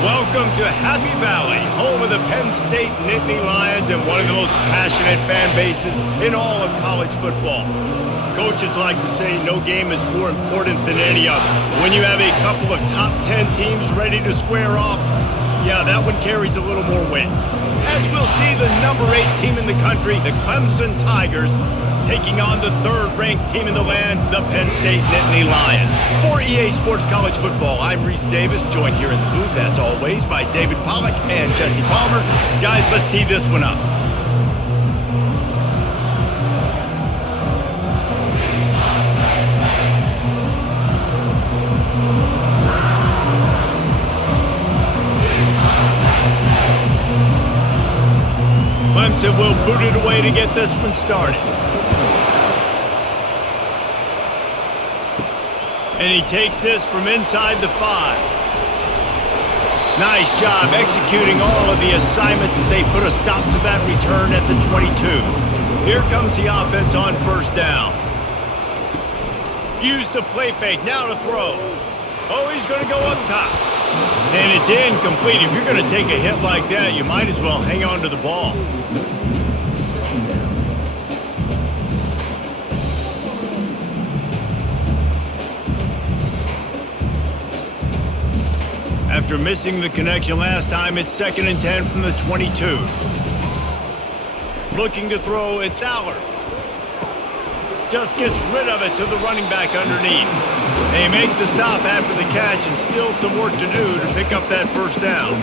Welcome to Happy Valley, home of the Penn State Nittany Lions and one of the most passionate fan bases in all of college football. Coaches like to say no game is more important than any other. When you have a couple of top 10 teams ready to square off, yeah, that one carries a little more weight. As we'll see the number 8 team in the country, the Clemson Tigers, taking on the third-ranked team in the land, the Penn State Nittany Lions. For EA Sports College Football, I'm Reese Davis, joined here in the booth, as always, by David Pollack and Jesse Palmer. Guys, let's tee this one up. Clemson will boot it away to get this one started. And he takes this from inside the 5. Nice job executing all of the assignments as they put a stop to that return at the 22. Here comes the offense on first down. Use the play fake, now to throw. Oh, he's going to go up top. And it's incomplete. If you're going to take a hit like that, you might as well hang on to the ball. After missing the connection last time, it's 2nd and 10 from the 22. Looking to throw, it's Allard. Just gets rid of it to the running back underneath. They make the stop after the catch and still some work to do to pick up that first down.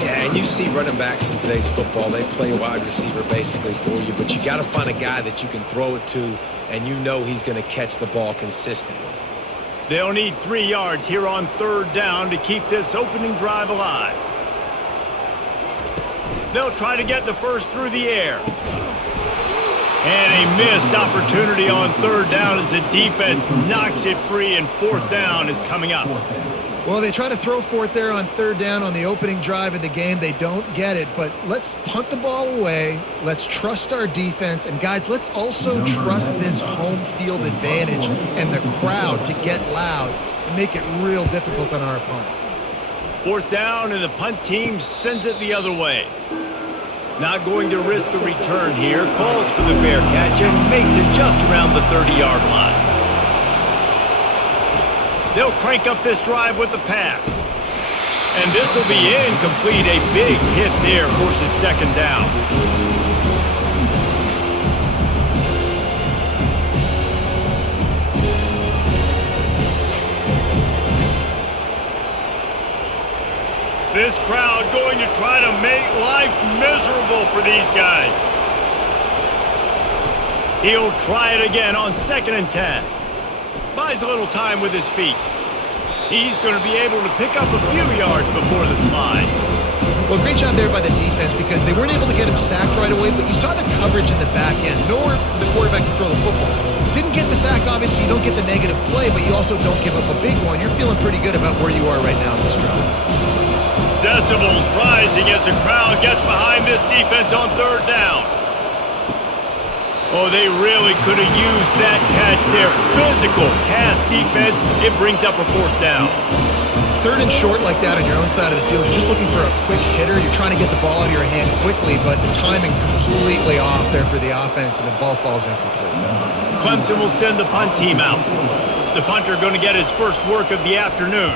Yeah, and you see running backs in today's football, they play wide receiver basically for you, but you got to find a guy that you can throw it to and you know he's going to catch the ball consistently. They'll need 3 yards here on third down to keep this opening drive alive. They'll try to get the first through the air. And a missed opportunity on third down as the defense knocks it free, and fourth down is coming up. Well, they try to throw for it there on third down on the opening drive of the game. They don't get it, but let's punt the ball away. Let's trust our defense. And, guys, let's also trust this home field advantage and the crowd to get loud and make it real difficult on our opponent. Fourth down, and the punt team sends it the other way. Not going to risk a return here. Calls for the fair catch and makes it just around the 30-yard line. They'll crank up this drive with the pass. And this will be incomplete. A big hit there forces second down. This crowd going to try to make life miserable for these guys. He'll try it again on 2nd and 10. Buys a little time with his feet. He's going to be able to pick up a few yards before the slide. Well, great job there by the defense because they weren't able to get him sacked right away, but you saw the coverage in the back end. Nowhere for the quarterback to throw the football. Didn't get the sack, obviously. You don't get the negative play, but you also don't give up a big one. You're feeling pretty good about where you are right now in this drive. Decibels rising as the crowd gets behind this defense on third down. Oh, they really could have used that catch there. Physical pass defense. It brings up a fourth down. Third and short like that on your own side of the field, you're just looking for a quick hitter. You're trying to get the ball out of your hand quickly, but the timing completely off there for the offense, and the ball falls incomplete. Clemson will send the punt team out. The punter going to get his first work of the afternoon.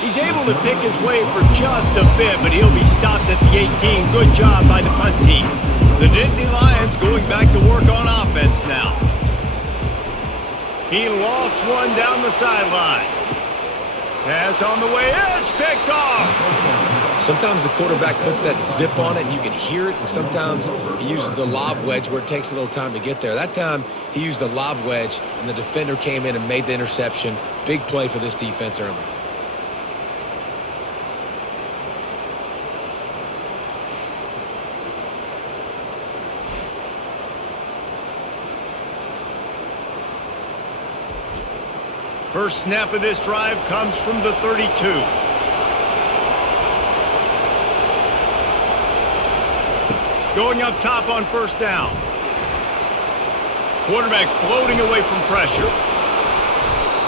He's able to pick his way for just a bit, but he'll be stopped at the 18. Good job by the punt team. The Nittany Lions going back to work on offense now. He lost one down the sideline. Pass on the way. It's picked off. Sometimes the quarterback puts that zip on it and you can hear it, and sometimes he uses the lob wedge where it takes a little time to get there. That time he used the lob wedge and the defender came in and made the interception. Big play for this defense early. First snap of this drive comes from the 32. Going up top on first down. Quarterback floating away from pressure.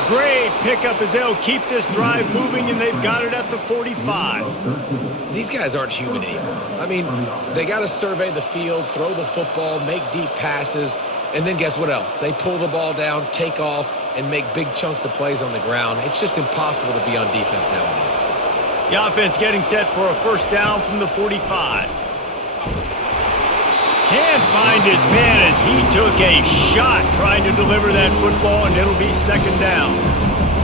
Great pickup as they'll keep this drive moving, and they've got it at the 45. These guys aren't human anymore. I mean, they got to survey the field, throw the football, make deep passes, and then guess what else? They pull the ball down, take off, and make big chunks of plays on the ground. It's just impossible to be on defense nowadays. The offense getting set for a first down from the 45. Can't find his man as he took a shot trying to deliver that football, and it'll be second down.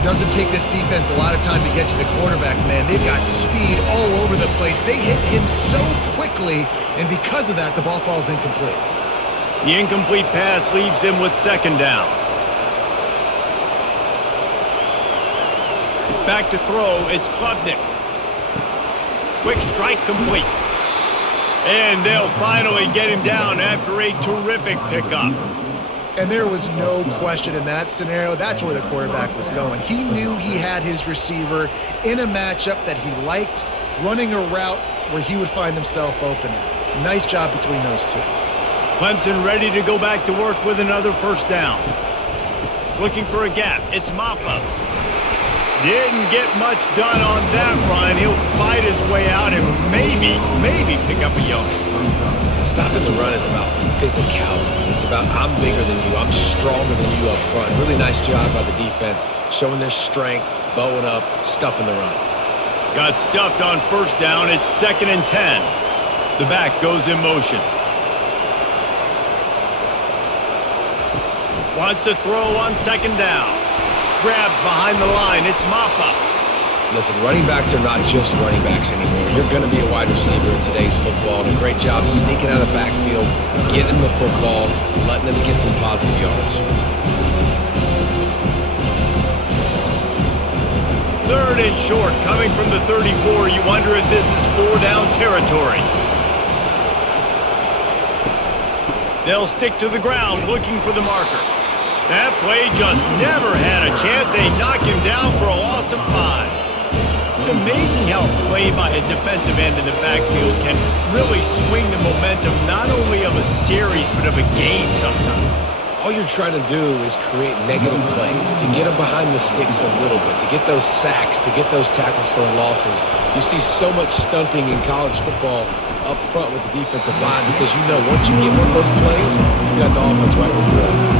Doesn't take this defense a lot of time to get to the quarterback, man. They've got speed all over the place. They hit him so quickly, and because of that, the ball falls incomplete. The incomplete pass leaves him with second down. Back to throw, it's Klubnik. Quick strike complete. And they'll finally get him down after a terrific pickup. And there was no question in that scenario. That's where the quarterback was going. He knew he had his receiver in a matchup that he liked, running a route where he would find himself open. Nice job between those two. Clemson ready to go back to work with another first down. Looking for a gap. It's Maffa. Didn't get much done on that run. He'll fight his way out and maybe pick up a yard. Stopping the run is about physicality. It's about I'm bigger than you, I'm stronger than you up front. Really nice job by the defense, showing their strength, bowing up, stuffing the run. Got stuffed on first down. It's 2nd and 10. The back goes in motion. Wants to throw on second down. Grabbed behind the line. It's Maffa. Listen, running backs are not just running backs anymore. You're going to be a wide receiver in today's football. And a great job sneaking out of the backfield, getting them the football, letting them get some positive yards. 3rd and short, coming from the 34. You wonder if this is 4-down territory. They'll stick to the ground looking for the marker. That play just never had a chance. They knock him down for a loss of 5. It's amazing how a play by a defensive end in the backfield can really swing the momentum not only of a series but of a game sometimes. All you're trying to do is create negative plays, to get them behind the sticks a little bit, to get those sacks, to get those tackles for losses. You see so much stunting in college football up front with the defensive line because you know once you get one of those plays, you got the offense right where you are.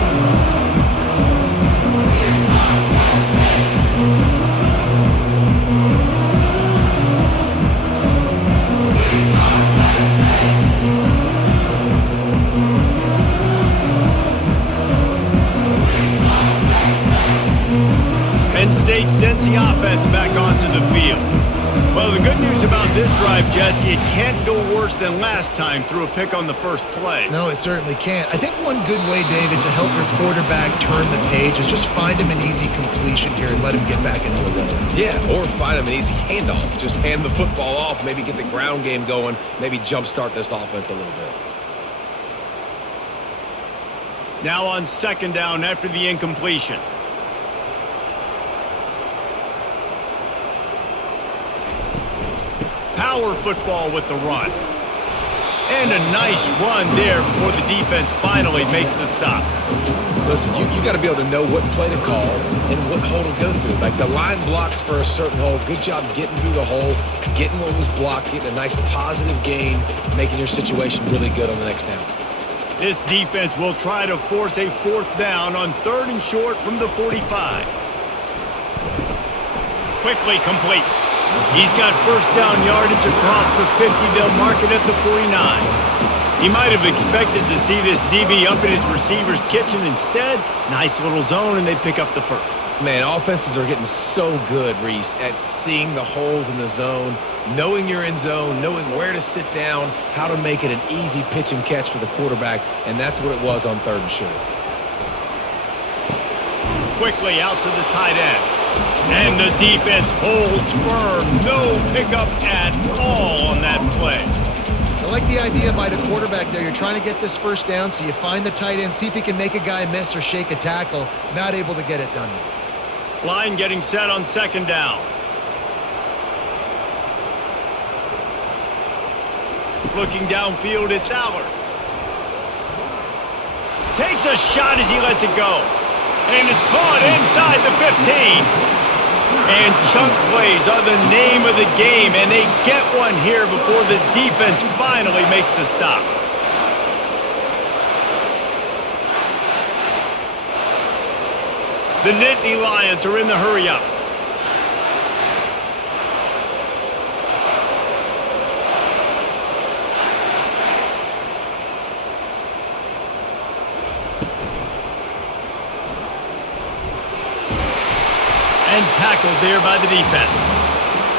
Penn State sends the offense back onto the field. Well, the good news about this drive, Jesse, it can't go worse than last time through a pick on the first play. No, it certainly can't. I think one good way, David, to help your quarterback turn the page is just find him an easy completion here and let him get back into the rhythm. Yeah, or find him an easy handoff. Just hand the football off, maybe get the ground game going, maybe jumpstart this offense a little bit. Now on second down after the incompletion. Power football with the run. And a nice run there before the defense finally makes the stop. Listen, you got to be able to know what play to call and what hole to go through. Like the line blocks for a certain hole. Good job getting through the hole, getting what was blocked, getting a nice positive gain, making your situation really good on the next down. This defense will try to force a 4th down on 3rd and short from the 45. Quickly complete. He's got first down yardage across the 50. They'll mark it at the 49. He might have expected to see this DB up in his receiver's kitchen. Instead, nice little zone, and they pick up the first. Man, offenses are getting so good, Reese, at seeing the holes in the zone, knowing you're in zone, knowing where to sit down, how to make it an easy pitch and catch for the quarterback, and that's what it was on 3rd and short. Quickly out to the tight end. And the defense holds firm. No pickup at all on that play. I like the idea by the quarterback there. You're trying to get this first down, so you find the tight end, see if he can make a guy miss or shake a tackle. Not able to get it done. Line getting set on second down. Looking downfield, it's Allard. Takes a shot as he lets it go. And it's caught inside the 15. And chunk plays are the name of the game, and they get one here before the defense finally makes the stop. The Nittany Lions are in the hurry-up. And tackled there by the defense.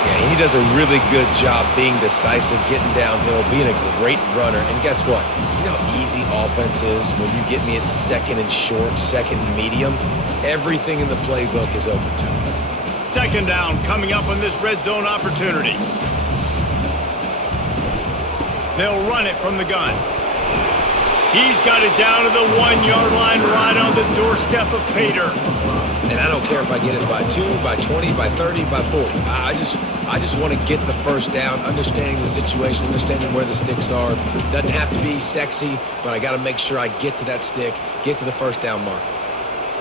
Yeah, he does a really good job being decisive, getting downhill, being a great runner. And guess what? You know how easy offense is when you get me at second and short, second and medium? Everything in the playbook is open to me. Second down coming up on this red zone opportunity. They'll run it from the gun. He's got it down to the 1-yard line right on the doorstep of Pater. And I don't care if I get it by 2, by 20, by 30, by 40. I just want to get the first down, understanding the situation, understanding where the sticks are. Doesn't have to be sexy, but I got to make sure I get to that stick, get to the first down mark.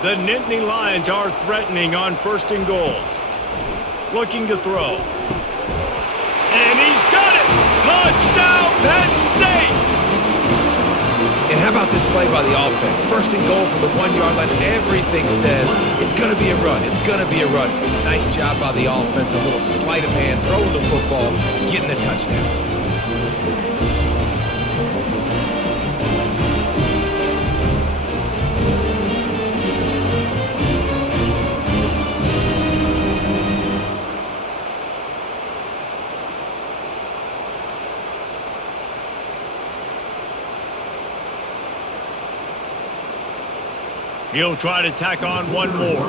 The Nittany Lions are threatening on 1st and goal. Looking to throw. And he's got it! Touchdown, Penn State! And how about this play by the offense? 1st and goal from the 1-yard line. Everything says it's going to be a run. It's going to be a run. Nice job by the offense. A little sleight of hand, throwing the football, getting the touchdown. He'll try to tack on one more.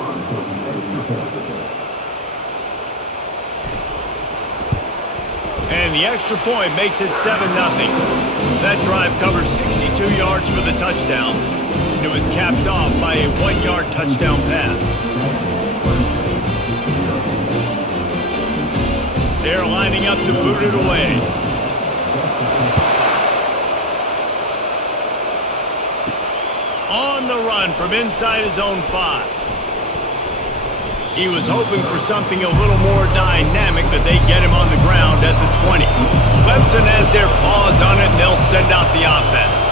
And the extra point makes it 7-0. That drive covered 62 yards for the touchdown. It was capped off by a 1-yard touchdown pass. They're lining up to boot it away. On the run from inside his own 5. He was hoping for something a little more dynamic, but they get him on the ground at the 20. Clemson has their paws on it, and they'll send out the offense.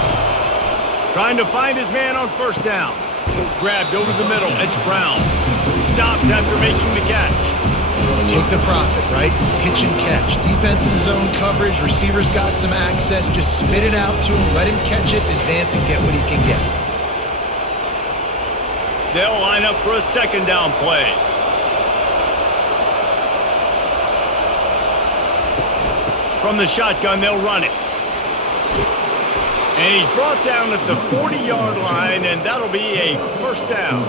Trying to find his man on 1st down. Grabbed over the middle. It's Brown. Stopped after making the catch. Take the profit, right? Pitch and catch. Defense in zone coverage. Receivers got some access. Just spit it out to him. Let him catch it, advance, and get what he can get. They'll line up for a 2nd down play. From the shotgun, they'll run it. And he's brought down at the 40-yard line, and that'll be a 1st down.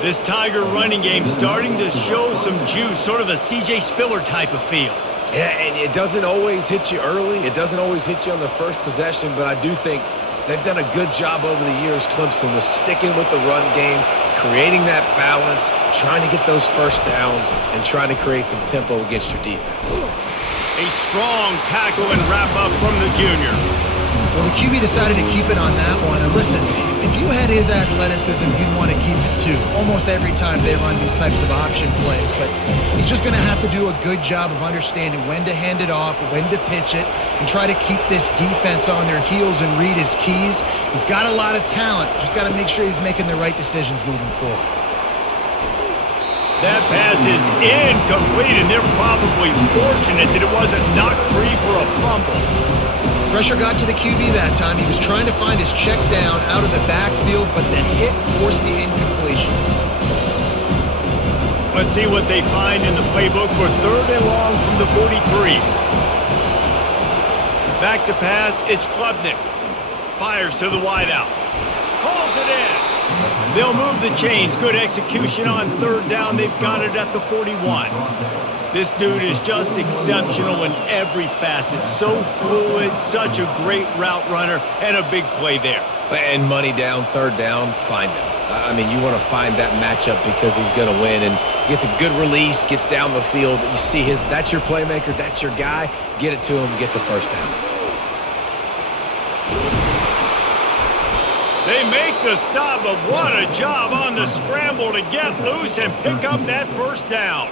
This Tiger running game starting to show some juice, sort of a C.J. Spiller type of feel. Yeah, and it doesn't always hit you early. It doesn't always hit you on the first possession, but I do think they've done a good job over the years, Clemson, with sticking with the run game, creating that balance, trying to get those 1st downs, and trying to create some tempo against your defense. A strong tackle and wrap-up from the junior. Well, the QB decided to keep it on that one. And listen, if you had his athleticism, you'd want to keep it too. Almost every time they run these types of option plays. But he's just going to have to do a good job of understanding when to hand it off, when to pitch it, and try to keep this defense on their heels and read his keys. He's got a lot of talent. Just got to make sure he's making the right decisions moving forward. That pass is incomplete, and they're probably fortunate that it wasn't knocked free for a fumble. Pressure got to the QB that time. He was trying to find his check down out of the backfield, but the hit forced the incompletion. Let's see what they find in the playbook for 3rd and long from the 43. Back to pass, it's Klubnik. Fires to the wideout. Hauls it in. They'll move the chains. Good execution on 3rd down. They've got it at the 41. This dude is just exceptional in every facet. So fluid, such a great route runner, and a big play there. And money down, 3rd down, find him. I mean, you want to find that matchup because he's going to win, and gets a good release, gets down the field. You see that's your playmaker, that's your guy. Get it to him, get the 1st down. They make the stop, but what a job on the scramble to get loose and pick up that first down.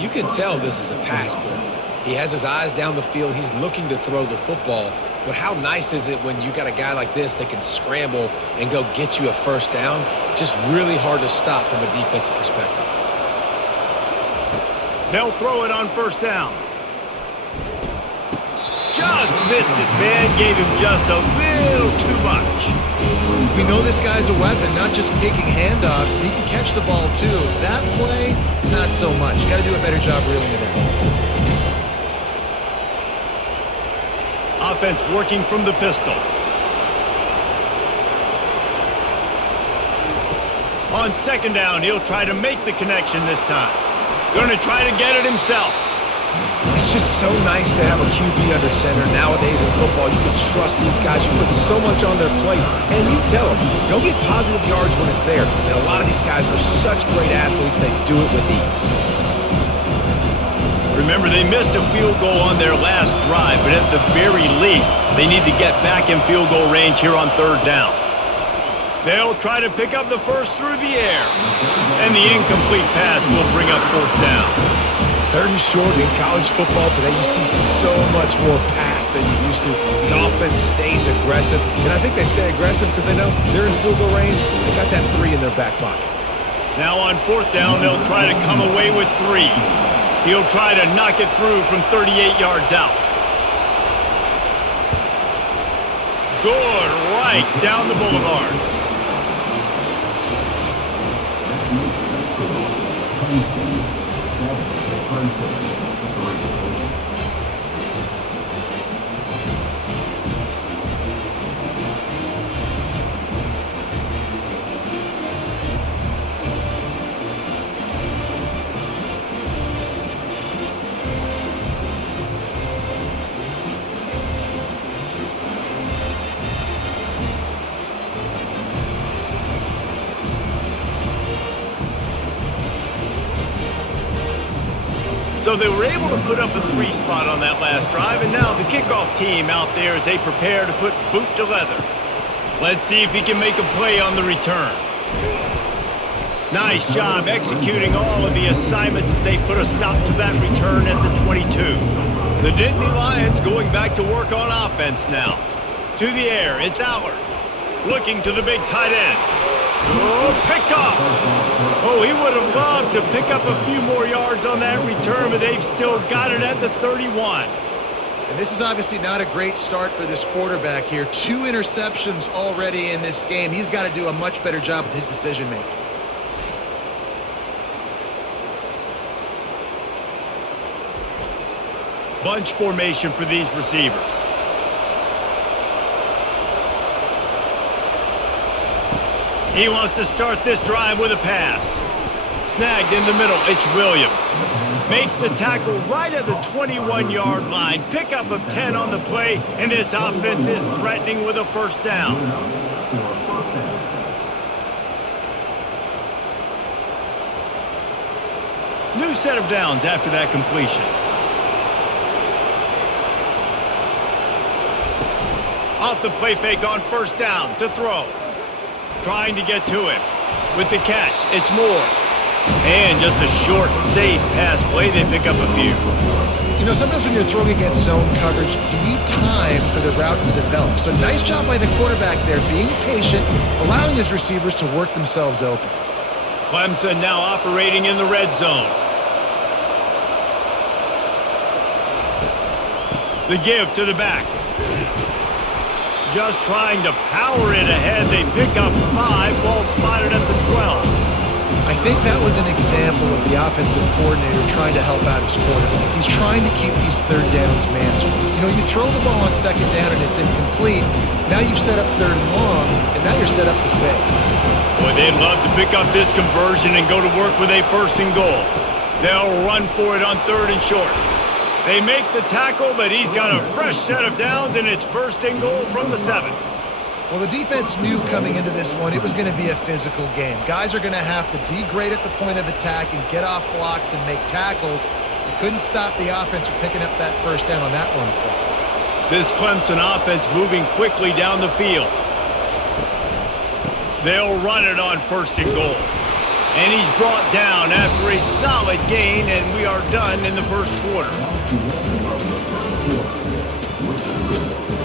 You can tell this is a pass play. He has his eyes down the field. He's looking to throw the football. But how nice is it when you got a guy like this that can scramble and go get you a first down? It's just really hard to stop from a defensive perspective. They'll throw it on first down. Just missed his man, gave him just a little too much. We know this guy's a weapon, not just taking handoffs, but he can catch the ball too. That play, not so much. Got to do a better job reeling it in. Offense working from the pistol. On second down, he'll try to make the connection this time. Going to try to get it himself. It's just so nice to have a QB under center. Nowadays in football, you can trust these guys. You put so much on their plate, and you tell them, go get positive yards when it's there. And a lot of these guys are such great athletes, they do it with ease. Remember, they missed a field goal on their last drive, but at the very least, they need to get back in field goal range here on third down. They'll try to pick up the first through the air, and the incomplete pass will bring up fourth down. Third and short in college football today, you see so much more pass than you used to. The offense stays aggressive, and I think they stay aggressive because they know they're in field goal range. They got that 3 in their back pocket. Now on fourth down, they'll try to come away with 3. He'll try to knock it through from 38 yards out. Good, right down the boulevard. So they were able to put up a 3 spot on that last drive, and now the kickoff team out there as they prepare to put boot to leather. Let's see if he can make a play on the return. Nice job executing all of the assignments as they put a stop to that return at the 22. The Nittany Lions going back to work on offense now. To the air, it's Allard. Looking to the big tight end. Oh, picked off. Oh, he would have loved to pick up a few more yards on that return, but they've still got it at the 31. And this is obviously not a great start for this quarterback here. 2 interceptions already in this game. He's got to do a much better job with his decision-making. Bunch formation for these receivers. He wants to start this drive with a pass. Snagged in the middle, it's Williams. Makes the tackle right at the 21-yard line. Pickup of 10 on the play, and this offense is threatening with a first down. New set of downs after that completion. Off the play fake on first down to throw. Trying to get to him. With the catch, it's Moore. And just a short, safe pass play, they pick up a few. You know, sometimes when you're throwing against zone coverage, you need time for the routes to develop. So nice job by the quarterback there, being patient, allowing his receivers to work themselves open. Clemson now operating in the red zone. The give to the back. Just trying to power it ahead. They pick up 5, ball spotted at the 12. I think that was an example of the offensive coordinator trying to help out his quarterback. He's trying to keep these third downs manageable. You know, you throw the ball on second down and it's incomplete. Now you've set up third and long, and now you're set up to fail. Boy, they'd love to pick up this conversion and go to work with a first and goal. They'll run for it on third and short. They make the tackle, but he's got a fresh set of downs, and it's first and goal from the 7. Well, the defense knew coming into this one it was going to be a physical game. Guys are going to have to be great at the point of attack and get off blocks and make tackles. You couldn't stop the offense from picking up that first down on that one play. This Clemson offense moving quickly down the field. They'll run it on 1st and goal. And he's brought down after a solid gain, and we are done in the first quarter.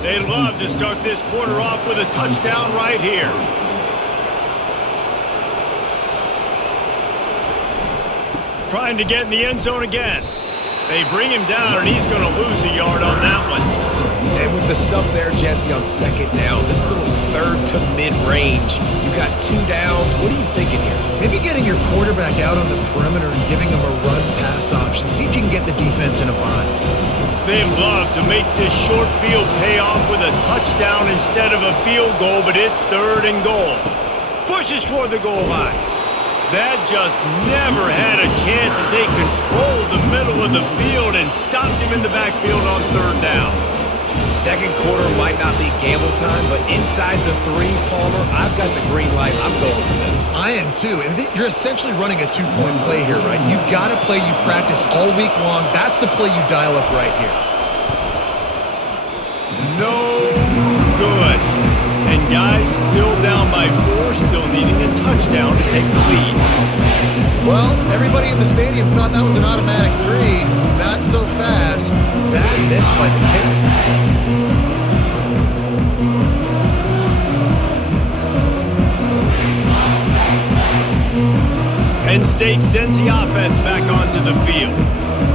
They'd love to start this quarter off with a touchdown right here. Trying to get in the end zone again. They bring him down, and he's going to lose a yard on that one. And with the stuff there, Jesse, on 2nd down, this little 3rd to mid-range, you got 2 downs. What are you thinking here? Maybe getting your quarterback out on the perimeter and giving him a run-pass option. See if you can get the defense in a bind. They'd love to make this short field pay off with a touchdown instead of a field goal, but it's 3rd and goal. Pushes for the goal line. That just never had a chance as they controlled the middle of the field and stopped him in the backfield on 3rd down. 2nd quarter might not be gamble time, but inside the 3, Palmer, I've got the green light. I'm going for this. I am too. And you're essentially running a 2-point play here, right? You've got a play you practice all week long. That's the play you dial up right here. No good. And guys, still down by 4, still needing a touchdown to take the lead. Well, everybody in the stadium thought that was an automatic 3. Not so fast. Bad miss by the kicker. Penn State sends the offense back onto the field.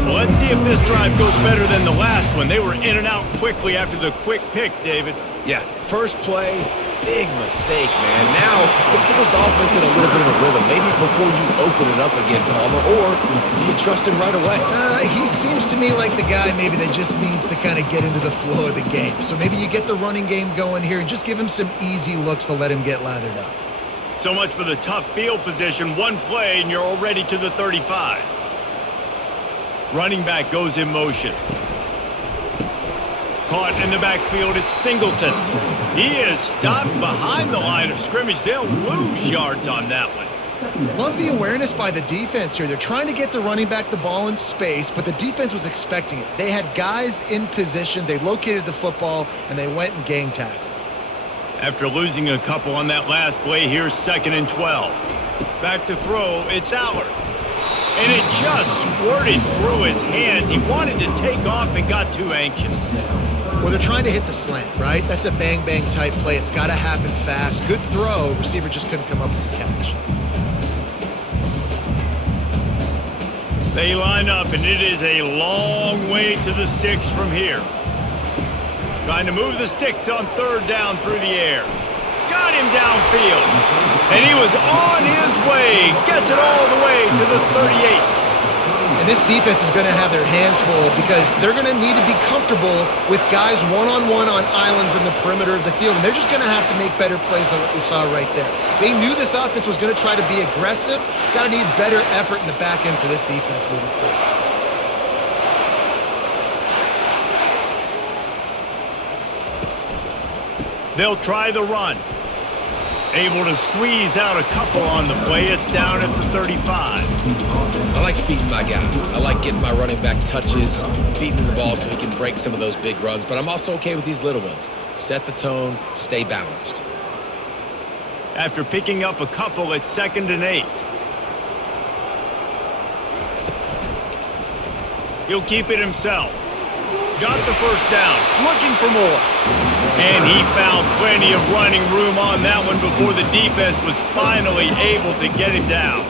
Well, let's see if this drive goes better than the last one. They were in and out quickly after the quick pick, David. Yeah, first play, big mistake, man. Now, let's get this offense in a little bit of a rhythm. Maybe before you open it up again, Palmer, or do you trust him right away? He seems to me like the guy maybe that just needs to kind of get into the flow of the game. So maybe you get the running game going here and just give him some easy looks to let him get lathered up. So much for the tough field position. One play and you're already to the 35. Running back goes in motion. Caught in the backfield, it's Singleton. He is stopped behind the line of scrimmage. They'll lose yards on that one. Love the awareness by the defense here. They're trying to get the running back the ball in space, but the defense was expecting it. They had guys in position. They located the football, and they went and gang tackled. After losing a couple on that last play, here's 2nd and 12. Back to throw, it's Allard. And it just squirted through his hands. He wanted to take off and got too anxious. Well, they're trying to hit the slant, right? That's a bang-bang type play. It's got to happen fast. Good throw. Receiver just couldn't come up with the catch. They line up, and it is a long way to the sticks from here. Trying to move the sticks on 3rd down through the air. Got him downfield. And he was on his way. Gets it all the way to the 38. And this defense is going to have their hands full because they're going to need to be comfortable with guys one-on-one on islands in the perimeter of the field. And they're just going to have to make better plays than what we saw right there. They knew this offense was going to try to be aggressive. Got to need better effort in the back end for this defense moving forward. They'll try the run. Able to squeeze out a couple on the play. It's down at the 35. I like feeding my guy. I like getting my running back touches, feeding him the ball so he can break some of those big runs. But I'm also okay with these little ones. Set the tone, stay balanced. After picking up a couple, it's 2nd and 8. He'll keep it himself. Got the 1st down. Looking for more. And he found plenty of running room on that one before the defense was finally able to get him down.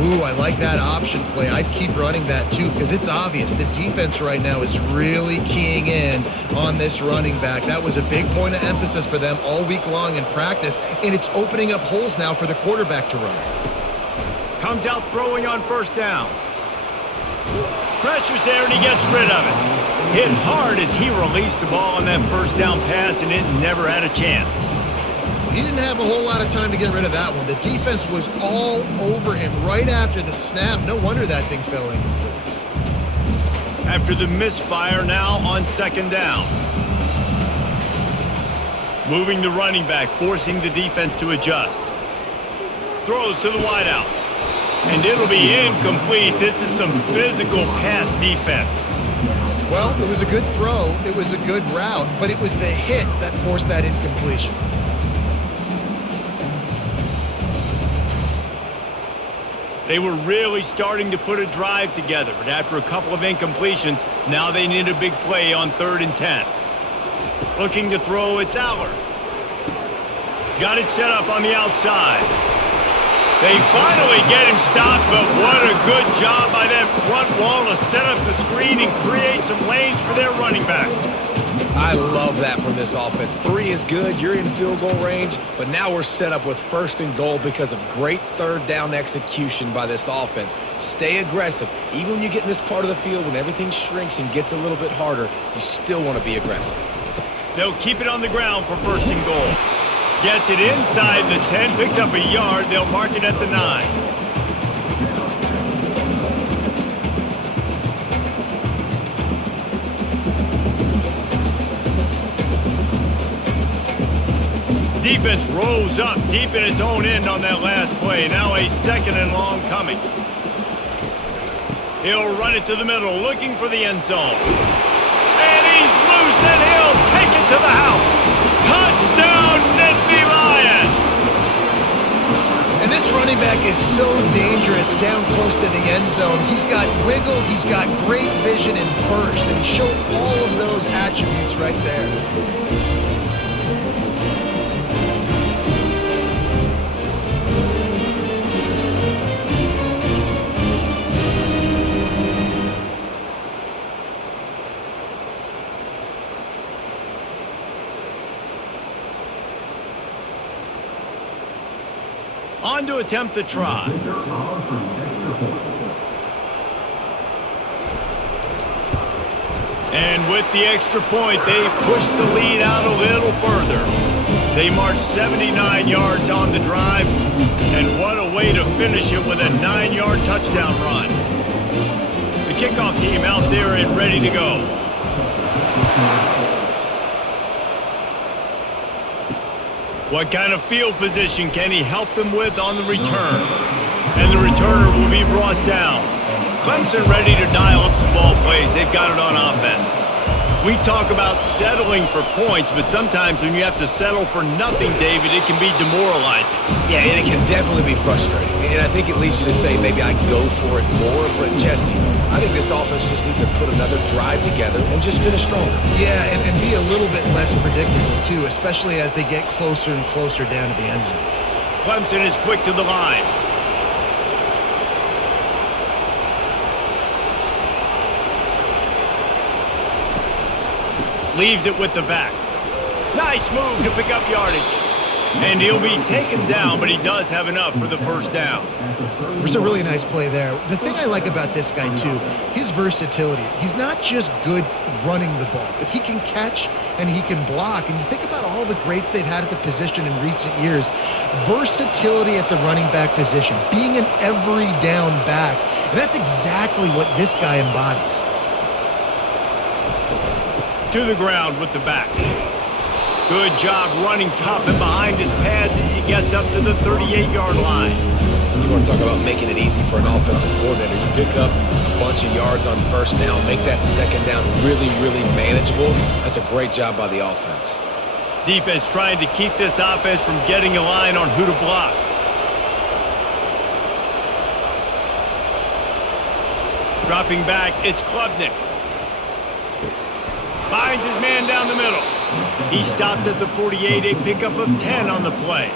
Ooh, I like that option play. I'd keep running that too because it's obvious the defense right now is really keying in on this running back. That was a big point of emphasis for them all week long in practice, and it's opening up holes now for the quarterback to run. Comes out throwing on 1st down. Pressure's there and he gets rid of it. Hit hard as he released the ball on that 1st down pass, and it never had a chance. He didn't have a whole lot of time to get rid of that one. The defense was all over him right after the snap. No wonder that thing fell incomplete. After the misfire, now on 2nd down. Moving the running back, forcing the defense to adjust. Throws to the wideout. And it'll be incomplete. This is some physical pass defense. Well, it was a good throw. It was a good route, but it was the hit that forced that incompletion. They were really starting to put a drive together, but after a couple of incompletions, now they need a big play on 3rd and 10. Looking to throw, it's Allard. Got it set up on the outside. They finally get him stopped, but what a good job by that front wall to set up the screen and create some lanes for their running back. I love that from this offense. 3 is good. You're in field goal range, but now we're set up with 1st and goal because of great 3rd down execution by this offense. Stay aggressive. Even when you get in this part of the field, when everything shrinks and gets a little bit harder, you still want to be aggressive. They'll keep it on the ground for 1st and goal. Gets it inside the 10, picks up a yard. They'll mark it at the 9. Defense rolls up deep in its own end on that last play. Now a 2nd and long coming. He'll run it to the middle, looking for the end zone. And he's loose, and he'll take it to the house. Touchdown, Nittany Lions! And this running back is so dangerous down close to the end zone. He's got wiggle, he's got great vision and burst, and he showed all of those attributes right there. On to attempt the try. And with the extra point, they push the lead out a little further. They march 79 yards on the drive, and what a way to finish it with a 9-yard touchdown run. The kickoff team out there and ready to go. What kind of field position can he help them with on the return? And the returner will be brought down. Clemson ready to dial up some ball plays. They've got it on offense. We talk about settling for points, but sometimes when you have to settle for nothing, David, it can be demoralizing. Yeah, and it can definitely be frustrating. And I think it leads you to say maybe I go for it more. But, Jesse, I think this offense just needs to put another drive together and just finish stronger. Yeah, and be a little bit less predictable, too, especially as they get closer and closer down to the end zone. Clemson is quick to the line. Leaves it with the back. Nice move to pick up yardage. And he'll be taken down, but he does have enough for the 1st down. It was a really nice play there. The thing I like about this guy, too, his versatility. He's not just good running the ball, but he can catch and he can block. And you think about all the greats they've had at the position in recent years. Versatility at the running back position, being an every down back. And that's exactly what this guy embodies. To the ground with the back. Good job running tough and behind his pads as he gets up to the 38-yard line. You want to talk about making it easy for an offensive coordinator. You pick up a bunch of yards on 1st down, make that 2nd down really, really manageable. That's a great job by the offense. Defense trying to keep this offense from getting a line on who to block. Dropping back, it's Klubnik. Finds his man down the middle. He stopped at the 48, a pickup of 10 on the play.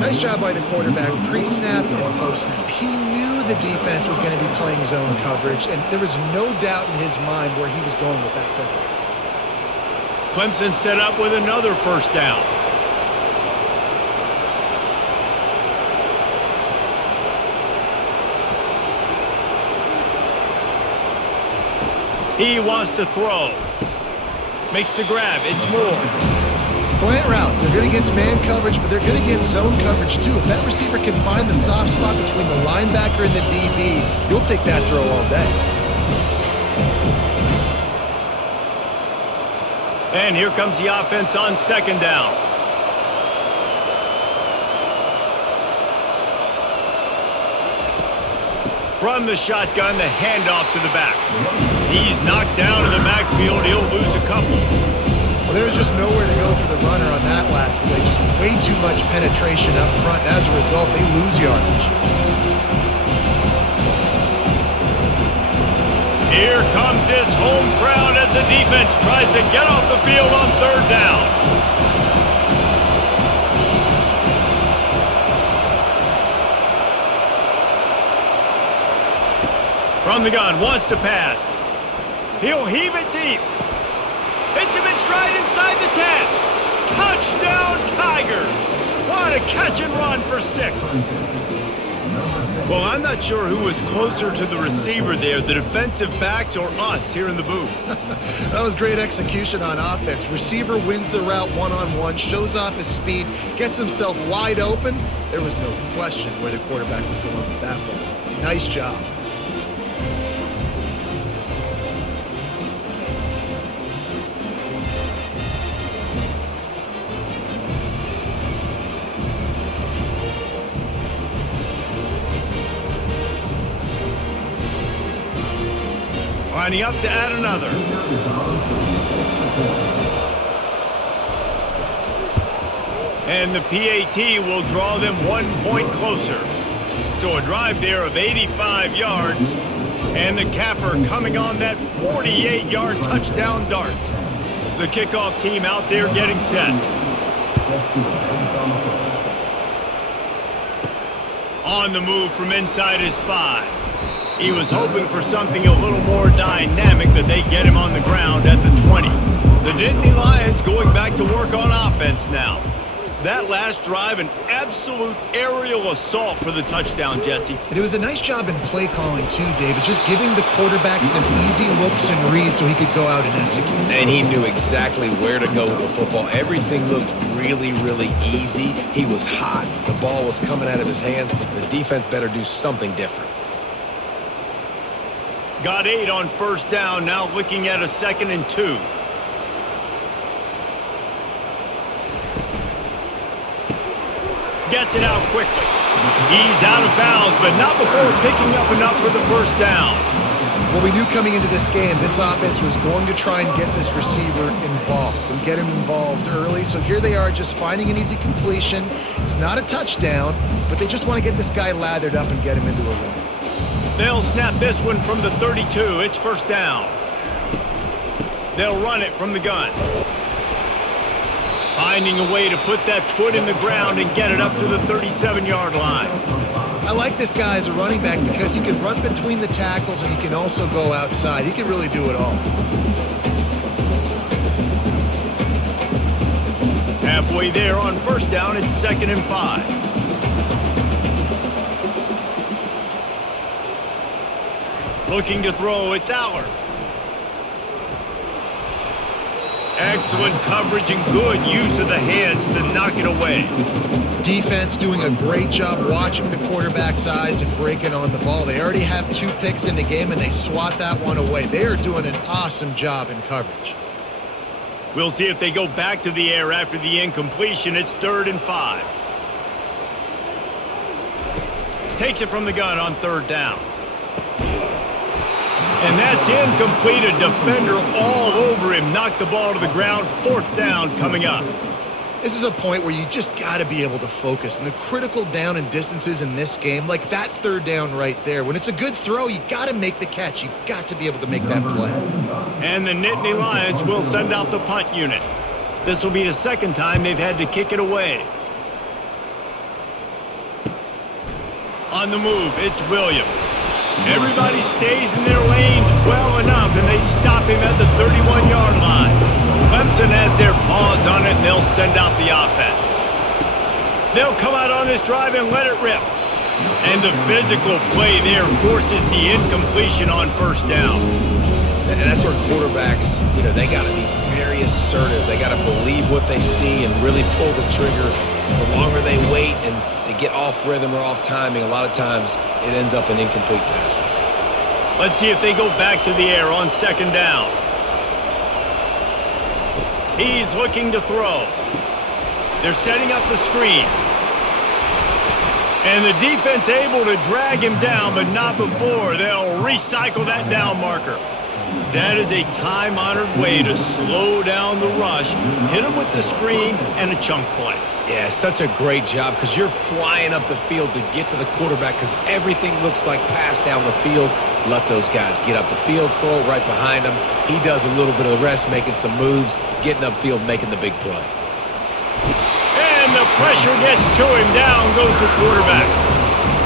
Nice job by the quarterback, pre-snap and post-snap. He knew the defense was going to be playing zone coverage, and there was no doubt in his mind where he was going with that football. Clemson set up with another 1st down. He wants to throw. Makes the grab. It's Moore. Slant routes. They're good against man coverage, but they're good against zone coverage, too. If that receiver can find the soft spot between the linebacker and the DB, you'll take that throw all day. And here comes the offense on 2nd down. From the shotgun, the handoff to the back. He's knocked down in the backfield. He'll lose a couple. Well, there was just nowhere to go for the runner on that last play. Just way too much penetration up front. As a result, they lose yardage. Here comes this home crowd as the defense tries to get off the field on third down. From the gun, wants to pass. He'll heave it deep. Hits him in stride inside the 10. Touchdown, Tigers. What a catch and run for 6. Well, I'm not sure who was closer to the receiver there, the defensive backs or us here in the booth. That was great execution on offense. Receiver wins the route one-on-one, shows off his speed, gets himself wide open. There was no question where the quarterback was going with that ball. Nice job. Lining up to add another. And the PAT will draw them 1 point closer. So a drive there of 85 yards. And the capper coming on that 48-yard touchdown dart. The kickoff team out there getting set. On the move from inside his 5. He was hoping for something a little more dynamic, but they get him on the ground at the 20. The Nittany Lions going back to work on offense now. That last drive, an absolute aerial assault for the touchdown, Jesse. And it was a nice job in play calling too, David, just giving the quarterback some easy looks and reads so he could go out and execute. And he knew exactly where to go with the football. Everything looked really, really easy. He was hot. The ball was coming out of his hands. The defense better do something different. Got 8 on first down, now looking at a 2nd and 2. Gets it out quickly. He's out of bounds, but not before picking up enough for the first down. Well, we knew coming into this game, this offense was going to try and get this receiver involved and get him involved early. So here they are just finding an easy completion. It's not a touchdown, but they just want to get this guy lathered up and get him into a run. They'll snap this one from the 32. It's first down. They'll run it from the gun. Finding a way to put that foot in the ground and get it up to the 37-yard line. I like this guy as a running back because he can run between the tackles and he can also go outside. He can really do it all. Halfway there on first down, it's 2nd and 5. Looking to throw, it's Aller. Excellent coverage and good use of the hands to knock it away. Defense doing a great job watching the quarterback's eyes and breaking on the ball. They already have 2 picks in the game, and they swat that one away. They are doing an awesome job in coverage. We'll see if they go back to the air after the incompletion. It's 3rd and 5. Takes it from the gun on 3rd down. And that's incomplete. A defender all over him. Knocked the ball to the ground. 4th down coming up. This is a point where you just got to be able to focus. And the critical down and distances in this game, like that 3rd down right there, when it's a good throw, you got to make the catch. You got to be able to make that play. And the Nittany Lions will send out the punt unit. This will be the 2nd time they've had to kick it away. On the move, it's Williams. Everybody stays in their lanes well enough, and they stop him at the 31-yard line. Clemson has their paws on it, and they'll send out the offense. They'll come out on this drive and let it rip. And the physical play there forces the incompletion on first down. And that's where quarterbacks, they got to be very assertive. They got to believe what they see and really pull the trigger. The longer they wait and they get off rhythm or off timing, a lot of times it ends up in incomplete passes. Let's see if they go back to the air on 2nd down. He's looking to throw. They're setting up the screen. And the defense able to drag him down, but not before. They'll recycle that down marker. That is a time-honored way to slow down the rush, hit him with the screen, and a chunk play. Yeah, such a great job because you're flying up the field to get to the quarterback because everything looks like pass down the field. Let those guys get up the field, throw it right behind him. He does a little bit of the rest, making some moves, getting upfield, making the big play. And the pressure gets to him. Down goes the quarterback.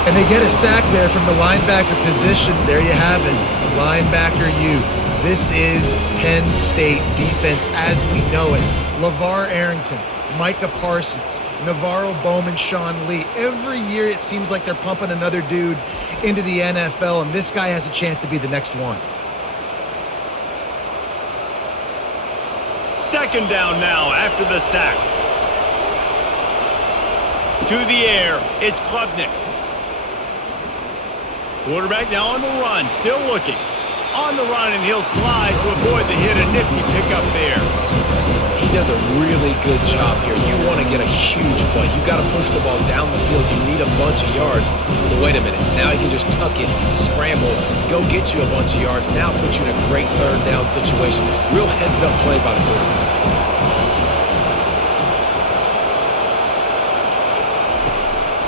And they get a sack there from the linebacker position. There you have it, linebacker U. This is Penn State defense as we know it. LeVar Arrington, Micah Parsons, Navarro Bowman, Sean Lee. Every year it seems like they're pumping another dude into the NFL, and this guy has a chance to be the next one. Second down now after the sack. To the air, it's Klubnik. Quarterback now on the run, still looking. On the run, and he'll slide to avoid the hit. A nifty pickup there. He does a really good job here. You want to get a huge play. You got to push the ball down the field. You need a bunch of yards. But wait a minute. Now he can just tuck it, scramble, go get you a bunch of yards. Now put you in a great third down situation. Real heads-up play by the quarterback.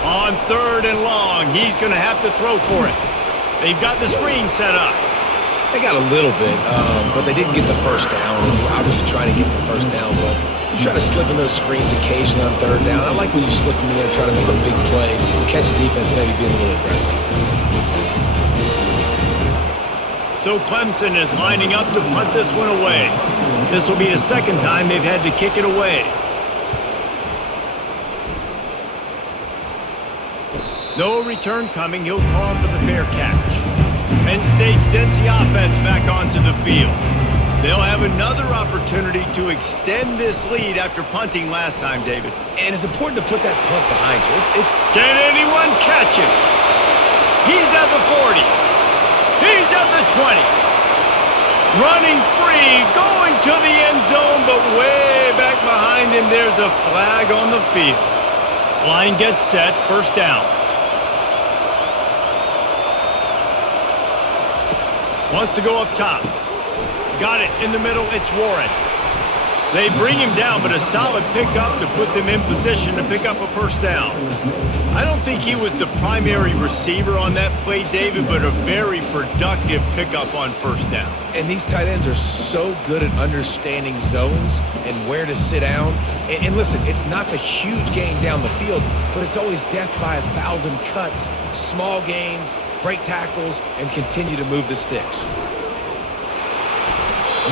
On third and long, he's going to have to throw for it. They've got the screen set up. They got a little bit, but they didn't get the first down. And you're obviously trying to get the first down, but you try to slip in those screens occasionally on third down. I like when you slip them in there, try to make a big play, catch the defense, maybe being a little aggressive. So Clemson is lining up to punt this one away. This will be the second time they've had to kick it away. No return coming. He'll call for the fair catch. Penn State sends the offense back onto the field. They'll have another opportunity to extend this lead after punting last time, David. And it's important to put that punt behind you. Can anyone catch him? He's at the 40. He's at the 20. Running free, going to the end zone, but way back behind him, there's a flag on the field. Line gets set, first down. Wants to go up top. Got it in the middle. It's Warren. They bring him down, but a solid pickup to put them in position to pick up a first down. I don't think he was the primary receiver on that play, David, but a very productive pickup on first down. And these tight ends are so good at understanding zones and where to sit down. And listen, it's not the huge gain down the field, but it's always death by 1,000 cuts, small gains, break tackles, and continue to move the sticks.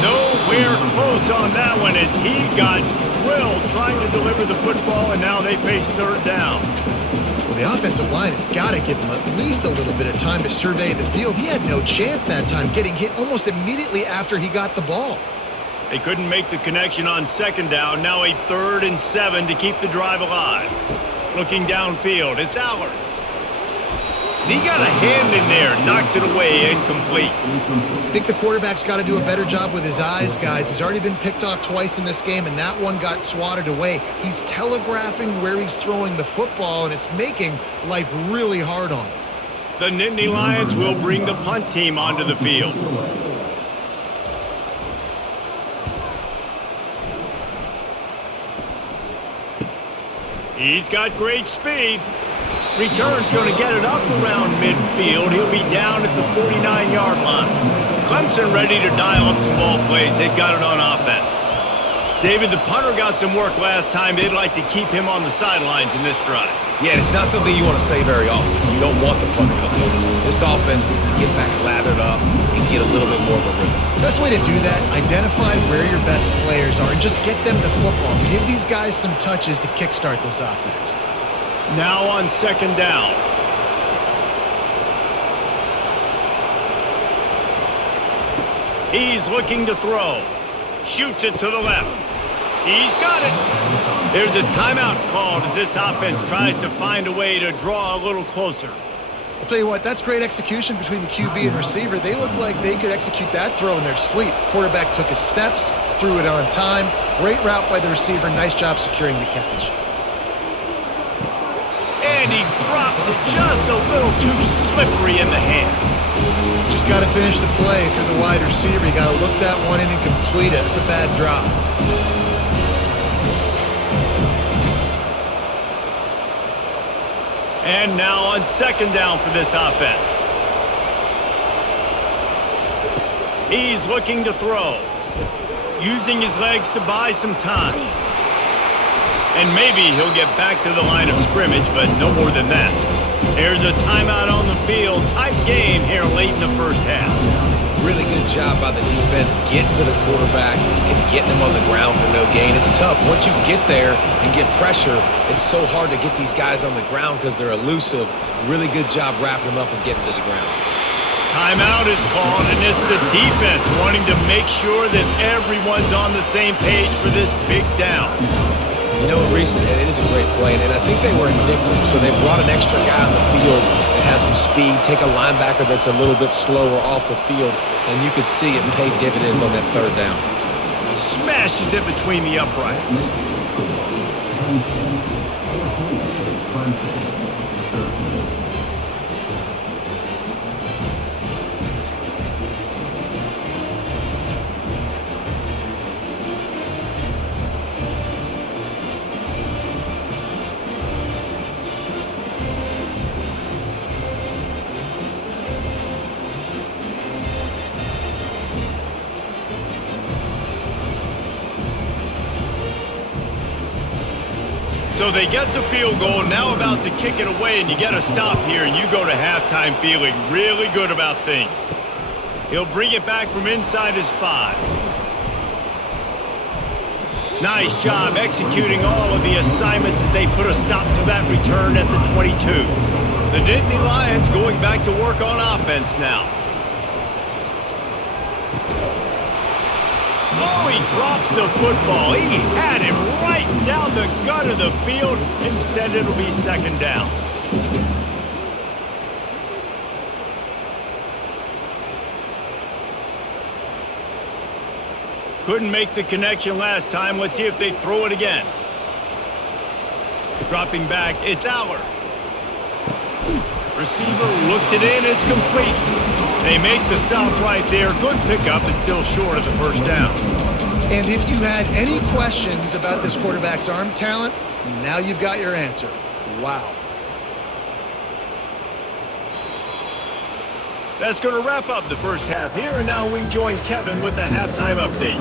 Nowhere close on that one as he got drilled trying to deliver the football, and now they face third down. Well, the offensive line has got to give him at least a little bit of time to survey the field. He had no chance that time, getting hit almost immediately after he got the ball. They couldn't make the connection on second down. Now a 3rd and 7 to keep the drive alive. Looking downfield, it's Allard. He got a hand in there, knocks it away, incomplete. I think the quarterback's got to do a better job with his eyes, guys. He's already been picked off twice in this game, and that one got swatted away. He's telegraphing where he's throwing the football, and it's making life really hard on him. The Nittany Lions will bring the punt team onto the field. He's got great speed. Return's going to get it up around midfield. He'll be down at the 49-yard line. Clemson ready to dial up some ball plays. They've got it on offense. David, the punter got some work last time. They'd like to keep him on the sidelines in this drive. Yeah, it's not something you want to say very often. You don't want the punter out there. This offense needs to get back lathered up and get a little bit more of a rhythm. Best way to do that, identify where your best players are and just get them the football. Give these guys some touches to kickstart this offense. Now on second down. He's looking to throw. Shoots it to the left. He's got it. There's a timeout called as this offense tries to find a way to draw a little closer. I'll tell you what, that's great execution between the QB and receiver. They look like they could execute that throw in their sleep. Quarterback took his steps, threw it on time. Great route by the receiver. Nice job securing the catch. And he drops it just a little too slippery in the hands. Just got to finish the play through the wide receiver. You got to look that one in and complete it. It's a bad drop. And now on second down for this offense. He's looking to throw. Using his legs to buy some time. And maybe he'll get back to the line of scrimmage, but no more than that. There's a timeout on the field. Tight game here late in the first half. Really good job by the defense getting to the quarterback and getting him on the ground for no gain. It's tough. Once you get there and get pressure, it's so hard to get these guys on the ground because they're elusive. Really good job wrapping them up and getting to the ground. Timeout is called, and it's the defense wanting to make sure that everyone's on the same page for this big down. You know, recently, it is a great play, and I think they were in nickel, so they brought an extra guy on the field that has some speed, take a linebacker that's a little bit slower off the field, and you could see it paid dividends on that third down. Smashes it between the uprights. So they get the field goal, now about to kick it away, and you get a stop here, and you go to halftime feeling really good about things. He'll bring it back from inside his 5. Nice job executing all of the assignments as they put a stop to that return at the 22. The Nittany Lions going back to work on offense now. Oh, he drops the football. He had him right down the gut of the field. Instead, it'll be second down. Couldn't make the connection last time. Let's see if they throw it again. Dropping back, it's Aller. Receiver looks it in, it's complete. They make the stop right there. Good pickup, it's still short of the first down. And if you had any questions about this quarterback's arm talent, now you've got your answer. Wow. That's going to wrap up the first half here, and now we join Kevin with the halftime update.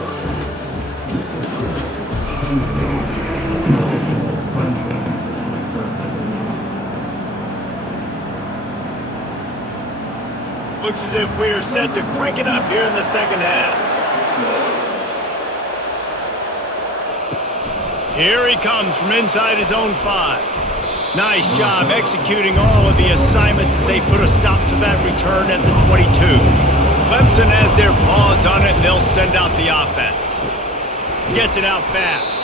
Looks as if we're set to crank it up here in the second half. Here he comes from inside his own 5. Nice job executing all of the assignments as they put a stop to that return at the 22. Clemson has their paws on it, and they'll send out the offense. Gets it out fast.